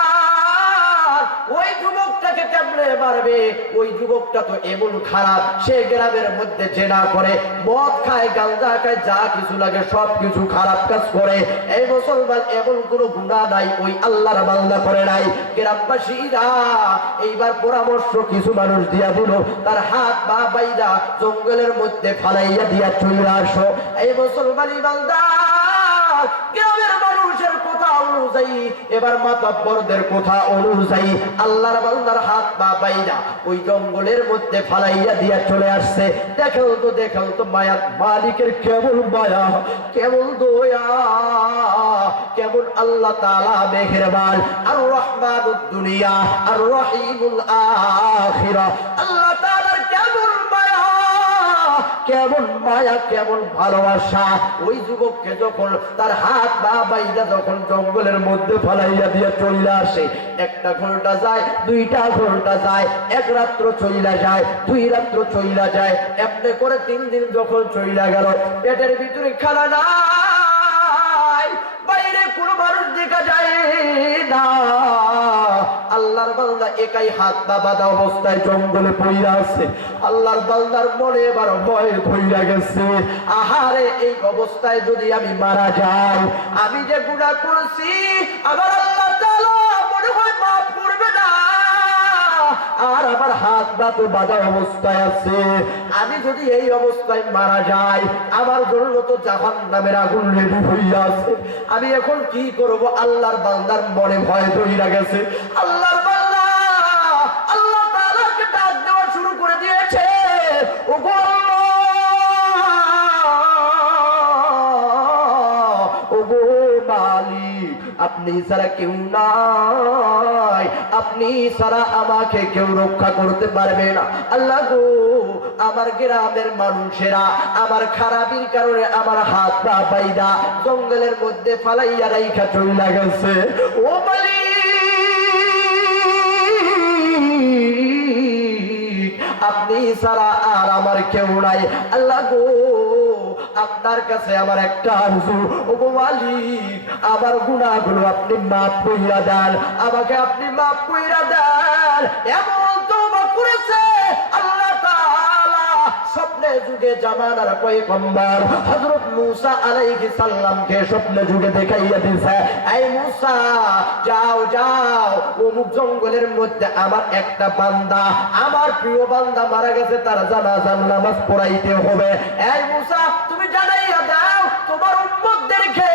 ওই যুবকটাকে কেমনে মারবে? ওই যুবকটা তো এমন খারাপ, সে গ্রামের মধ্যে জেনা করে, মদ খায়, গাঁজা খায়, যা কিছু লাগে সব কিছু খারাপ কাজ করে। এই মুসলমান এমন কোনো গুনাহ নাই ওই আল্লাহর বান্দা করে নাই। গ্রামবাসীরা এইবার পরামর্শ কিছু মানুষ দিয়া দিল তার হাত পা বাইদা জঙ্গলের মধ্যে ফালাইয়া দিয়া চলে আসো। এই মুসলমান ইমানদার গ্রামের মানুষের কথা অনুযায়ী, এবার মাতব্বরদের কথা অনুযায়ী আল্লাহর বান্দার হাত পা বাইদা ওই জঙ্গলের মধ্যে ফালাইয়া দিয়া চলে আসছে। দেখেও তো মায়ার মালিকের কেমন মায়া, কেমন দয়া, কেমন আল্লাহ তাআলা মেহেরবান। আর রহমানুদ দুনিয়া আর রহিমুল আখিরা। আল্লাহ তাআলার কেমন মায়া, কেমন মায়া, কেমন ভালোবাসা। ওই যুবককে যখন তার হাত বা বাইদা যখন জঙ্গলের মধ্যে ফলাইয়া দিয়ে চলে আসে, একটা ঘন্টা যায়, দুইটা ঘন্টা যায়, এক রাত্র চইলা যায়, দুই রাত্র চইলা যায়, এমনি করে 3 দিন যখন চইলা গেল, পেটের ভিতরে খানা নাই, বাইরে কোনো মানুষ দেখা যায় না। আল্লাহর বান্দা একাই হাত পা বাঁধা অবস্থায় জঙ্গলে পড়িয়া আছে। আল্লাহর বান্দার মনে এবার ভয় ধইরা গেছে, আহারে এই অবস্থায় যদি আমি মারা যাই, আমি যে গুনাহ করছি আমার আল্লাহ তাআলা মনে হয় মাফ করবে না। আর আমার হাত পা তো বাঁধা অবস্থায় আছে, আমি যদি এই অবস্থায় মারা যাই, আমার জন্য তো জাহান্নামের আগুন রেডি হইয়া আছে। আমি এখন কি করব? আল্লাহর বান্দার মনে ভয় ধইরা গেছে। আল্লাহর বান্দা আল্লাহ তাআলাকে ডাক দেওয়া শুরু করে দিয়েছে, ওগো আল্লাহ, ওগো মালিক, আপনি ছাড়া কেউ নাই, আপনি ছাড়া আমাকে কেউ রক্ষা করতে পারবে না। আল্লাহ গো, আমার গ্রামের মানুষেরা আমার খারাপির কারণে আমার হাত পা বাইদা জঙ্গলের মধ্যে ফালাইয়া রাইখা চইলা গেছে। ও মালিক, আপনি ছাড়া আর আমার কেউ নাই। আল্লাহ গো, আপনার কাছে আমার একটা আরজু, ওগো মালিক, আমার গুনাহগুলো আপনি মাফ কইরা দেন, আমাকে আপনি মাফ কইরা দেন। এমন তওবা করেছে আল্লাহ তাআলা স্বপ্নে যুগে জামানার পয়গম্বর হযরত মূসা আলাইহিস সালামকে স্বপ্নে যুগে দেখাইয়া দিয়েছে, এই মূসা যাও যাও, অমুক জঙ্গলের মধ্যে আমার একটা বান্দা, আমার প্রিয় বান্দা মারা গেছে, তার জানাজার নামাজ পড়াইতে হবে। এই মূসা তুমি জানাইয়া দাও তোমার উম্মতদেরকে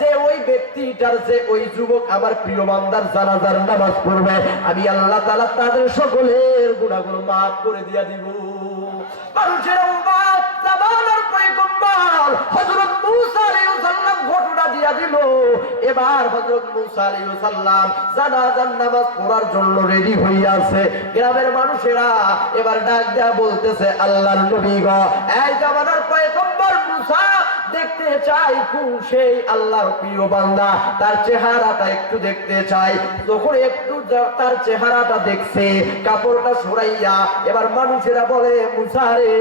যে ওই ব্যক্তিটার, যে ওই যুবক আমার প্রিয় বান্দার জানাজার নামাজ পড়বে, আমি আল্লাহ তাআলা তাদের সকলের গুনাহগুলো মাফ করে দিয়া দিব। মানুষের উম্মত জামানার পয়গম্বর হযরত মূসা আলাইহিস সালাম ঘটনা দিয়া দিল। এবার হযরত মূসা আলাইহিস সালাম জানাজার নামাজ পড়ার জন্য রেডি হইয়া আছে। গ্রামের মানুষেরা এবার ডাক দেয়া বলতেছে, আল্লাহর নবী গো, এই জামানার পয়গম্বর মূসা দেখতে চাই কোন সেই আল্লাহর প্রিয় বান্দা, তার চেহারাটা একটু দেখতে চাই। যখন একটু তার চেহারাটা দেখছে, কাপড়টা সরাইয়া এবার মানুষেরা বলে, মূসা রে,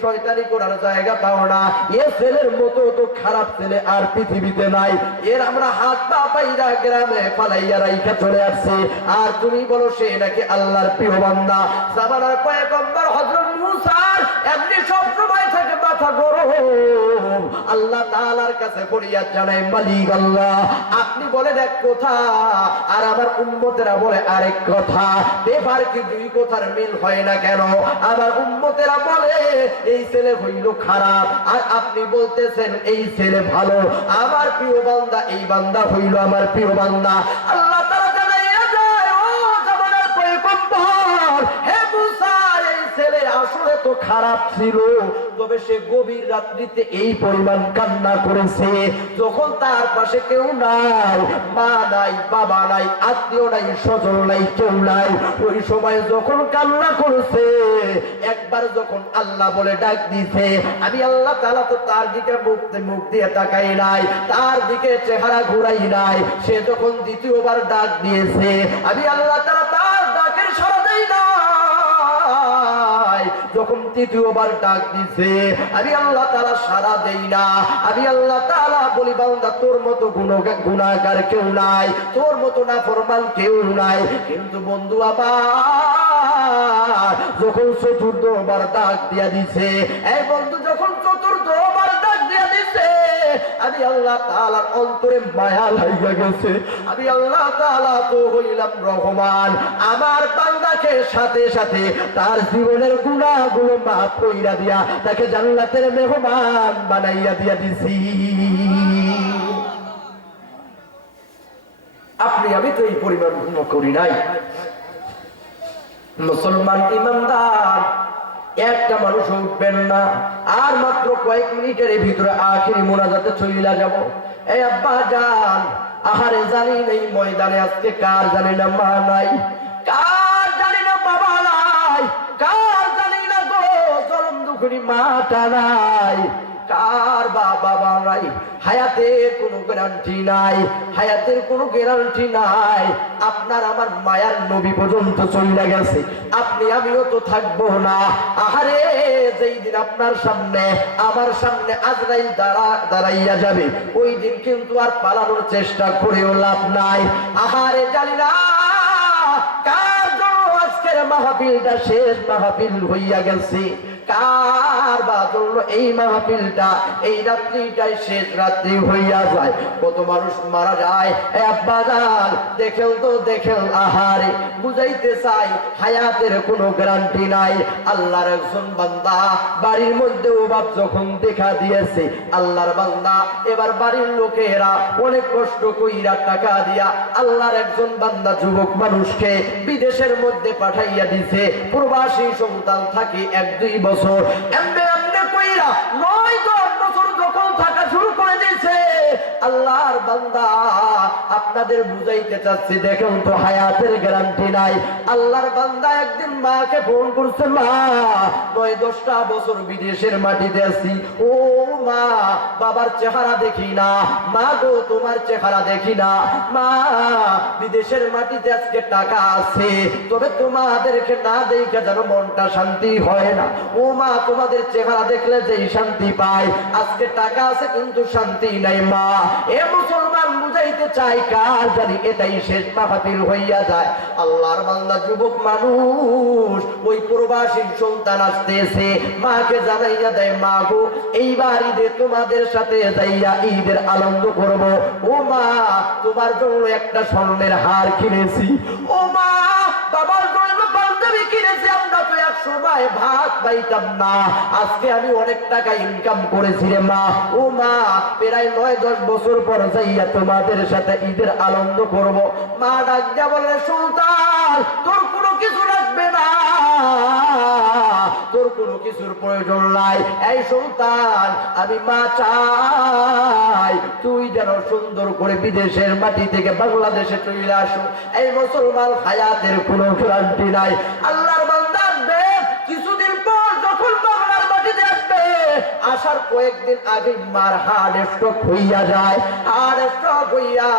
শয়তানি করার জায়গা পাও না, এ ছেলের মতো তো খারাপ ছেলে আর পৃথিবীতে নাই, এর আমরা হাত পা পাইরা গ্রামে পালাইয়া রাইখা চলে আসছে, আর তুমি বলো সে নাকি আল্লাহর প্রিয় বান্দা। জামানার পয়গম্বর হযরত মূসার এমনি সব সময় থেকে মাথা গরম। আল্লাহ তাআলার কাছে ফরিয়াদ জানায়, মালিক আল্লাহ, আপনি বলেন এক কথা আর আমার উম্মতেরা বলে আরেক কথা, এবার কি দুই কথার মিল হয় না কেন? আমার উম্মতেরা বলে এই ছেলে হইল খারাপ, আর আপনি বলতেছেন এই ছেলে ভালো। আমার প্রিয় বান্দা, এই বান্দা হইল আমার প্রিয় বান্দা। আল্লাহ তাআলা জানাইয়া যায়, ও জামানার পয়গম্বর, হে মূসা, এই ছেলে আসলে তো খারাপ ছিল, তবে সে গভীর রাত্রিতে এই পরিমাণ কান্না করেছে যখন তার পাশে কেউ নাই, মা নাই, বাবা নাই, আত্মীয় নাই, স্বজন নাই, কেউ নাই। ওই সময় যখন কান্না করেছে, একবার যখন আল্লাহ বলে ডাক দিয়েছে, আমি আল্লাহ তাআলা তো তার দিকে মুখ দিয়ে তাকাই নাই, তার দিকে চেহারা ঘুরাই নাই। সে যখন দ্বিতীয়বার ডাক দিয়েছে, আমি আল্লাহ তাআলা তার ডাকের সাড়া দেই না। যখন তৃতীয়বার ডাক দিছে, আমি আল্লাহ তাআলা সাড়া দেই না। আমি আল্লাহ তাআলা বলি, বান্দা তোর মতো গুনাহগার কেউ নাই, তোর মতো নাফরমান কেউ নাই। কিন্তু বন্ধু আমার যখন চতুর্থবার ডাক দিয়া দিছে, এই বন্ধু যখন চতুর্থবার ডাক দিয়া দিছে, আমি আল্লাহ তাআলার অন্তরে মায়া লাগা গেছে। আমি আল্লাহ তাআলা তো হইলাম রহমান, আমার বান্দাকে সাথে সাথে তার জীবনের গুনাহগুলো মাফ কইরা দিয়া তাকে জান্নাতের মেহমান বানাইয়া দিয়া দিছি। আপনি আমি তো এই পরিমাণ গুনাহ করি নাই। মুসলমান ইমানদার, একটা মানুষ উঠবেন না, আর মাত্র কয়েক মিনিটের ভিতরে আখিরি মোনাজাতে চলিলা যাব। এই আব্বা জান, আহারে জানি নেই ময়দানে আজকে কার জানি না মা নাই, কার জানি না বাবা নাই, কার জানি না গো এখনই মাটা নাই, কার বাবা নাই, হায়াতের কোনো গ্যারান্টি নাই, হায়াতের কোনো গ্যারান্টি নাই। আপনার আমার মায়ার নবী পর্যন্ত চলে গেছে, আপনি আমিও তো থাকবো না। আহারে যেই দিন আপনার সামনে আমার সামনে আজরাইল দাঁড়াইয়া যাবে, ওই দিন কিন্তু আর পালানোর চেষ্টা করেও লাভ নাই। আহারে জানি না কার জন্য আজকের মাহফিলটা শেষ মাহফিল হইয়া গেছে, কার বা জন্য এই মাহফিলটা এই রাত্রিটাই শেষ রাত্রি হইয়া যায়। কত মানুষ মারা যায় আব্বাজান, দেখেও তো দেখেও। আহারে বুঝাইতে চাই হায়াতের কোনো গ্যারান্টি নাই। আল্লাহর একজন বান্দা বাড়ির মধ্যে অভাব যখন দেখা দিয়েছে, আল্লাহর বান্দা এবার বাড়ির লোকেরা অনেক কষ্ট কইরা টাকা দিয়া আল্লাহর একজন বান্দা যুবক মানুষকে বিদেশের মধ্যে পাঠাইয়া দিছে। প্রবাসী সন্তান থাকে 1-2 বছর, এমনে এমনে কইরা 9-10 বছর যখন থাকা শুরু করে দিয়েছে। আল্লাহর বান্দা আপনাদের বুঝাইতে চাচ্ছি, দেখেন তো হায়াতের গ্যারান্টি নাই। আল্লাহর বান্দা একদিন মাকে ফোন করছে, মা 9-10টা বছর বিদেশের মাটিতে আছি, ও মা বাবার চেহারা দেখি না, মা গো তোমার চেহারা দেখি না, মা বিদেশের মাটিতে আজকে টাকা আছে, তবে তোমাদেরকে না দেখে যেন মনটা শান্তি হয় না। ও মা তোমাদের চেহারা দেখলে যেই শান্তি পায়, আজকে টাকা আছে কিন্তু শান্তি নাই। মা এ মুসলমান বুঝাইতে চাই কার জানি এটাই শেষ মাহফিল হইয়া যায়। আল্লাহর বান্দা যুবক মানুষ ওই প্রবাসী সন্তান আসতেছে, মাকে জানাইয়া দেয়, মা গো এইবার ঈদে তোমাদের সাথে যাইয়া ঈদের আনন্দ করব। ও মা তোমার জন্য একটা স্বর্ণের হার কিনেছি, ও মা বাবার জন্য পাঞ্জাবি কিনেছি, আমরা তো এক সময় ভাত পাইতাম না, আজকে আমি অনেক টাকা ইনকাম করেছি রে মা। ও মা প্রায় 9-10 বছর পর যাইয়া তোমাদের সাথে ঈদের আনন্দ করব। মা ডাক দিয়া বলে, সুলতান তোর কোনো কিছু লাগবে না, তোর কোনো কিছুর প্রয়োজন নাই। এই সুলতান আমি মা চাই তুই যেন সুন্দর করে বিদেশের মাটি থেকে বাংলাদেশে চলে আসো। এই মুসলমান হায়াতের কোনো গ্যারান্টি নাই। আল্লাহর বান্দা কিছুদিন পর যখন বাংলার মাটিতে আসবে, আসার কয়েকদিন আগে মার হার্ট স্ট্রোক হইয়া যায়। হার্ট স্ট্রোক হইয়া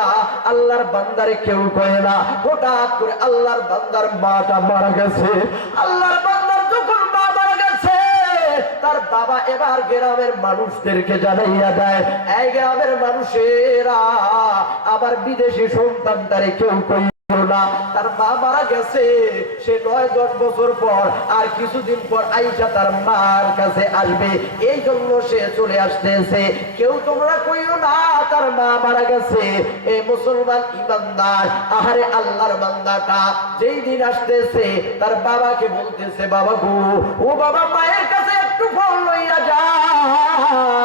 আল্লাহর বান্দারে কেউ কয় না, হঠাৎ করে আল্লাহর বান্দার মাটা মারা গেছে। আল্লাহর বান্দার যখন মা মারা গেছে, তার বাবা এবার গ্রামের মানুষদেরকে জানাইয়া দেয়, এই গ্রামের মানুষেরা আবার বিদেশি সন্তানটারে কেউ কই না, তার মা মারা গেছে। সে 9-10 বছর পর আর কিছুদিন পর আইসা তার মার কাছে আসবে, এই জন্য সে চলে আসতেছে। কেউ তোমরা কইও না তার মা মারা গেছে। এই মুসলমান ইমানদার আহারে আল্লাহর বান্দাটা যেই দিন আসতেছে তার বাবাকে বলতেছে, বাবা গো ও বাবা মায়ের কাছে একটু ফোন লইয়া যাও,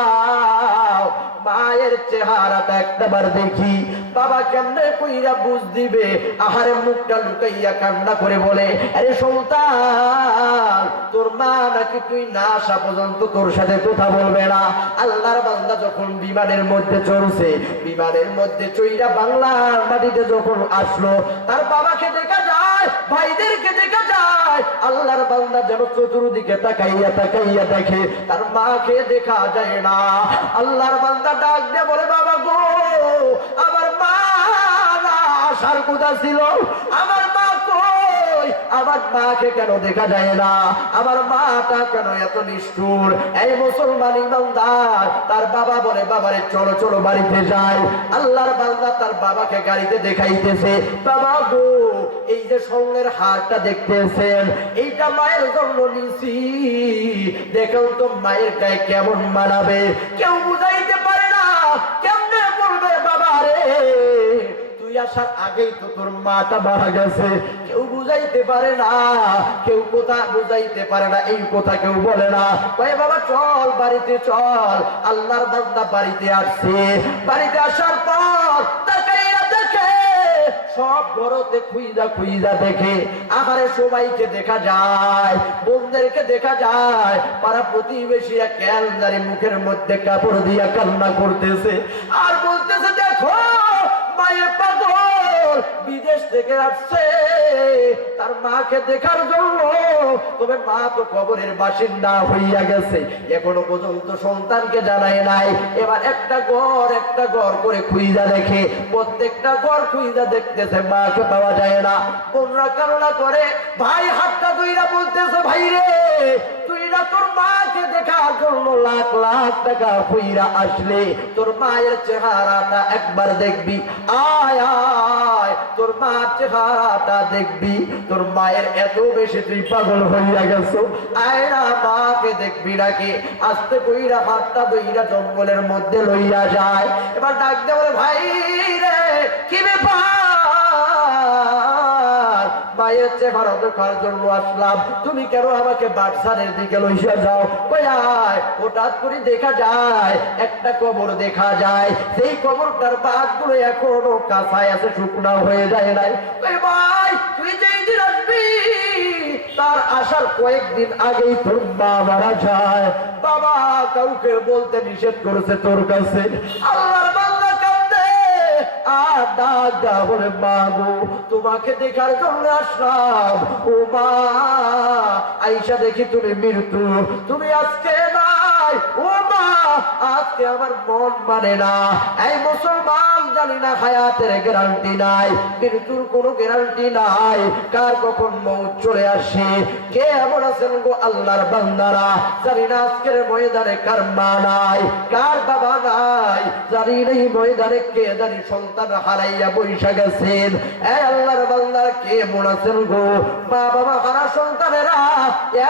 মায়ের চেহারাটা একটাবার দেখি। বাবা কেমনে কইরা বুঝ দিবে? আহারে মুখটা লুকাইয়া কান্না করে বলে, আরে সুলতান তোর মা নাকি তুই না আসা পর্যন্ত তোর সাথে কথা বলবে না। আল্লাহর বান্দা যখন বিমানের মধ্যে চড়ছে, বিমানের মধ্যে চইরা বাংলার মাটিতে যখন আসলো, তার বাবাকে দেখা যায়, ভাইদেরকে দেখা যায়। আল্লাহর বান্দা যেন চতুর্দিকে তাকাইয়া তাকাইয়া দেখে, তার মাকে দেখা যায় না। আল্লাহর বান্দা ডাক দিয়ে বলে, বাবা গো আমার মা না আসার কথা ছিল, আমার মা কই? আমার মাকে কেন দেখা যায় না? আমার মাটা কেন এত নিষ্ঠুর? এই মুসলমান ইমানদার তার বাবা বলে, বাবারে চলো চলো বাড়িতে যাই। আল্লাহর বান্দা তার বাবাকে গাড়িতে দেখাইতেছে, বাবা গো এই যে স্বর্ণের হারটা দেখতেছেন, এইটা মায়ের জন্য নিছি, দেখেন তো মায়ের গায়ে কেমন মানাবে। কেউ বুঝাইতে পারে না, কেমনে বলবে বাবা রে তুই আসার আগেই তো তোর মাটা মারা গেছে। কেউ বুঝাইতে পারে না, কেউ কথা বুঝাইতে পারে না, এই কথা কেউ বলে না। কয় বাবা চল বাড়িতে চল। আল্লাহর বান্দা বাড়িতে আসছে, বাড়িতে আসার পর তাকাইয়া দেখে সব ঘরতে খুইজা খুইজা দেখে, আহারে সবাইকে দেখা যায়, বোনদেরকে দেখা যায়, পাড়া প্রতিবেশীরা ক্যালদারি মুখের মধ্যে কাপড় দিয়া কান্না করতেছে আর বলতেছে, দেখো মায়ের পাগল বিদেশ থেকে আসছে তার মাকে দেখার জন্য। তবে মা তো কবরের বাসিন্দা হইয়া গেছে, এখনো পর্যন্ত সন্তানকে জানায় নাই। এবার একটা ঘর করে খুঁজা দেখে, প্রত্যেকটা ঘর খুঁজা দেখতেছে, মাকে পাওয়া যায় না। কোনরা কান্না করে, ভাই হাতটা দুইরা বলতেছে, ভাই রে তুই না তোর মাকে দেখার জন্য লাখ লাখ টাকা খুঁজা আসলে, তোর মায়ের চেহারাটা একবার দেখবি, আয় আয় তোর মার চেহারাটা দেখবি। তোর মায়ের এত বেশি তুই পাগল হইয়া গেছো, আয় না মাকে দেখবি নাকি। আস্তে কইরা হাতটা দইরা জঙ্গলের মধ্যে লইয়া যায়। এবার ডাক দে, বলে ভাই রে কি ব্যাপার, মায়ের চেহারা দেখার জন্য আসলাম, তুমি কেন আমাকে বাদশাহের দিকে লইয়া যাও? কয়ায় হঠাৎ করে দেখা যায় একটা কবর দেখা যায়, সেই কবরটার বাদগুলো এখনো কাঁচায় আছে, শুকনা হয়ে যায় নাই। ভাই তুই যেই দিন আসবি তার আসার কয়েকদিন আগেই তোর মা মারা যায়। বাবা কাউকে বলতে নিষেধ করেছে তোর কাছে। আল্লাহর বান্দা কাঁদে আর ডাক দেয়া, বলে মা গো তোমাকে দেখার জন্য আসলাম। ও মা আইসা দেখি তুমি মৃত্যু, তুমি আজকে নাই। ও মা আজকে আমার মন মানে না, এই মুসলমান জানি না হায়াতের গ্যারান্টি নাই, মৃত্যুর কোনো গ্যারান্টি নাই, কার কখন মৌত চলে আসে। কে এমন আছেন গো আল্লাহর বান্দারা, জানি না আজকের ময়দানে কার মা নাই, কার বাবা নাই, জানি না এই ময়দানে কে জানি সন্তান হারাইয়া বৈশা গেছেন। এই আল্লাহর বান্দারা কে এমন আছেন গো মা বাবা হারা সন্তানেরা?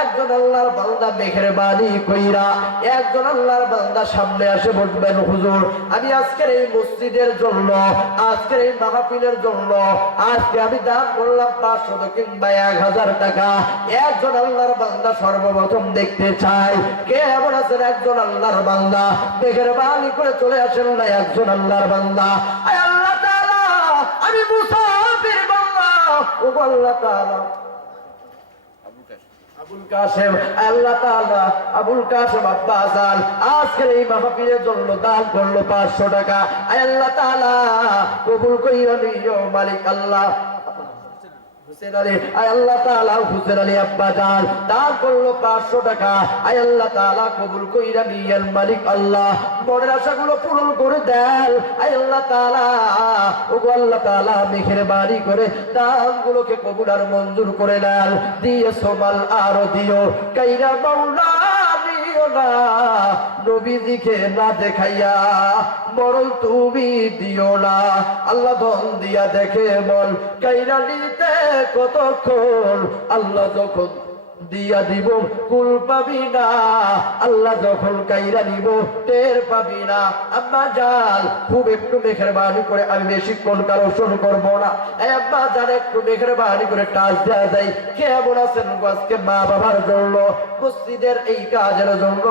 একজন আল্লাহর বান্দা মেহেরবানি কইরা একজন আল্লাহর বান্দা সামনে আসে বলবেন, হুজুর আমি আজকের এই মসজিদের জন্য, আজকের এই মাহফিলের জন্য আজকে আমি দান করলাম 500 কিংবা 1000 টাকা। একজন আল্লাহর বান্দা সর্বপ্রথম দেখতে চাই কে এমন আছেন একজন আল্লাহর বান্দা মেহেরবানি করে চলে আসেন না একজন আল্লাহর বান্দা। আয় আল্লাহ তাআলা আমি মুসাফির বান্দা, ও আল্লাহ তাআলা আবুল কাসেম, আল্লাহ তাআলা আবুল কাসেম আব্বাসান আজকের এই মাহফিলের জন্য দান করলো 500 টাকা। আল্লাহ তাআলা কবুল কইরা নিও মালিক আল্লাহ। হুসেন আলী, আল্লাহ তাআলা হুসেন আলী আব্বা জান দান করলো 500 টাকা। আল্লাহ তাআলা কবুল কইরা নিয়েন মালিক আল্লাহ, মনের আশাগুলো পূরণ করে দেন। আল্লাহ তাআলা ও আল্লাহ তাআলা মেহেরবানি করে দানগুলোকে কবুল আর মঞ্জুর করে নেন। দিয়েছো মাল আরো দিও, কাইরা মাওলা দিও না, নবীজিকে না দেখাইয়া মরণ তুমি দিও না। আল্লাহ ধন দিয়া দেখে বল কাইরা নিতে কতক্ষণ, আল্লাহ যখন দিয়া দিব কুল পাবি না, আল্লাহ যখন কাইরা নিব টের পাবি না। আম্মা জান খুব একটু মেহেরবানি করে, আমি বেশিক্ষণ কারো শোন করবো না, আম্মা জান একটু মেহেরবানি করে টাচ দেওয়া যায়। কেমন আছেন আজকে মা বাবার জন্য, মসজিদের এই কাজের জন্য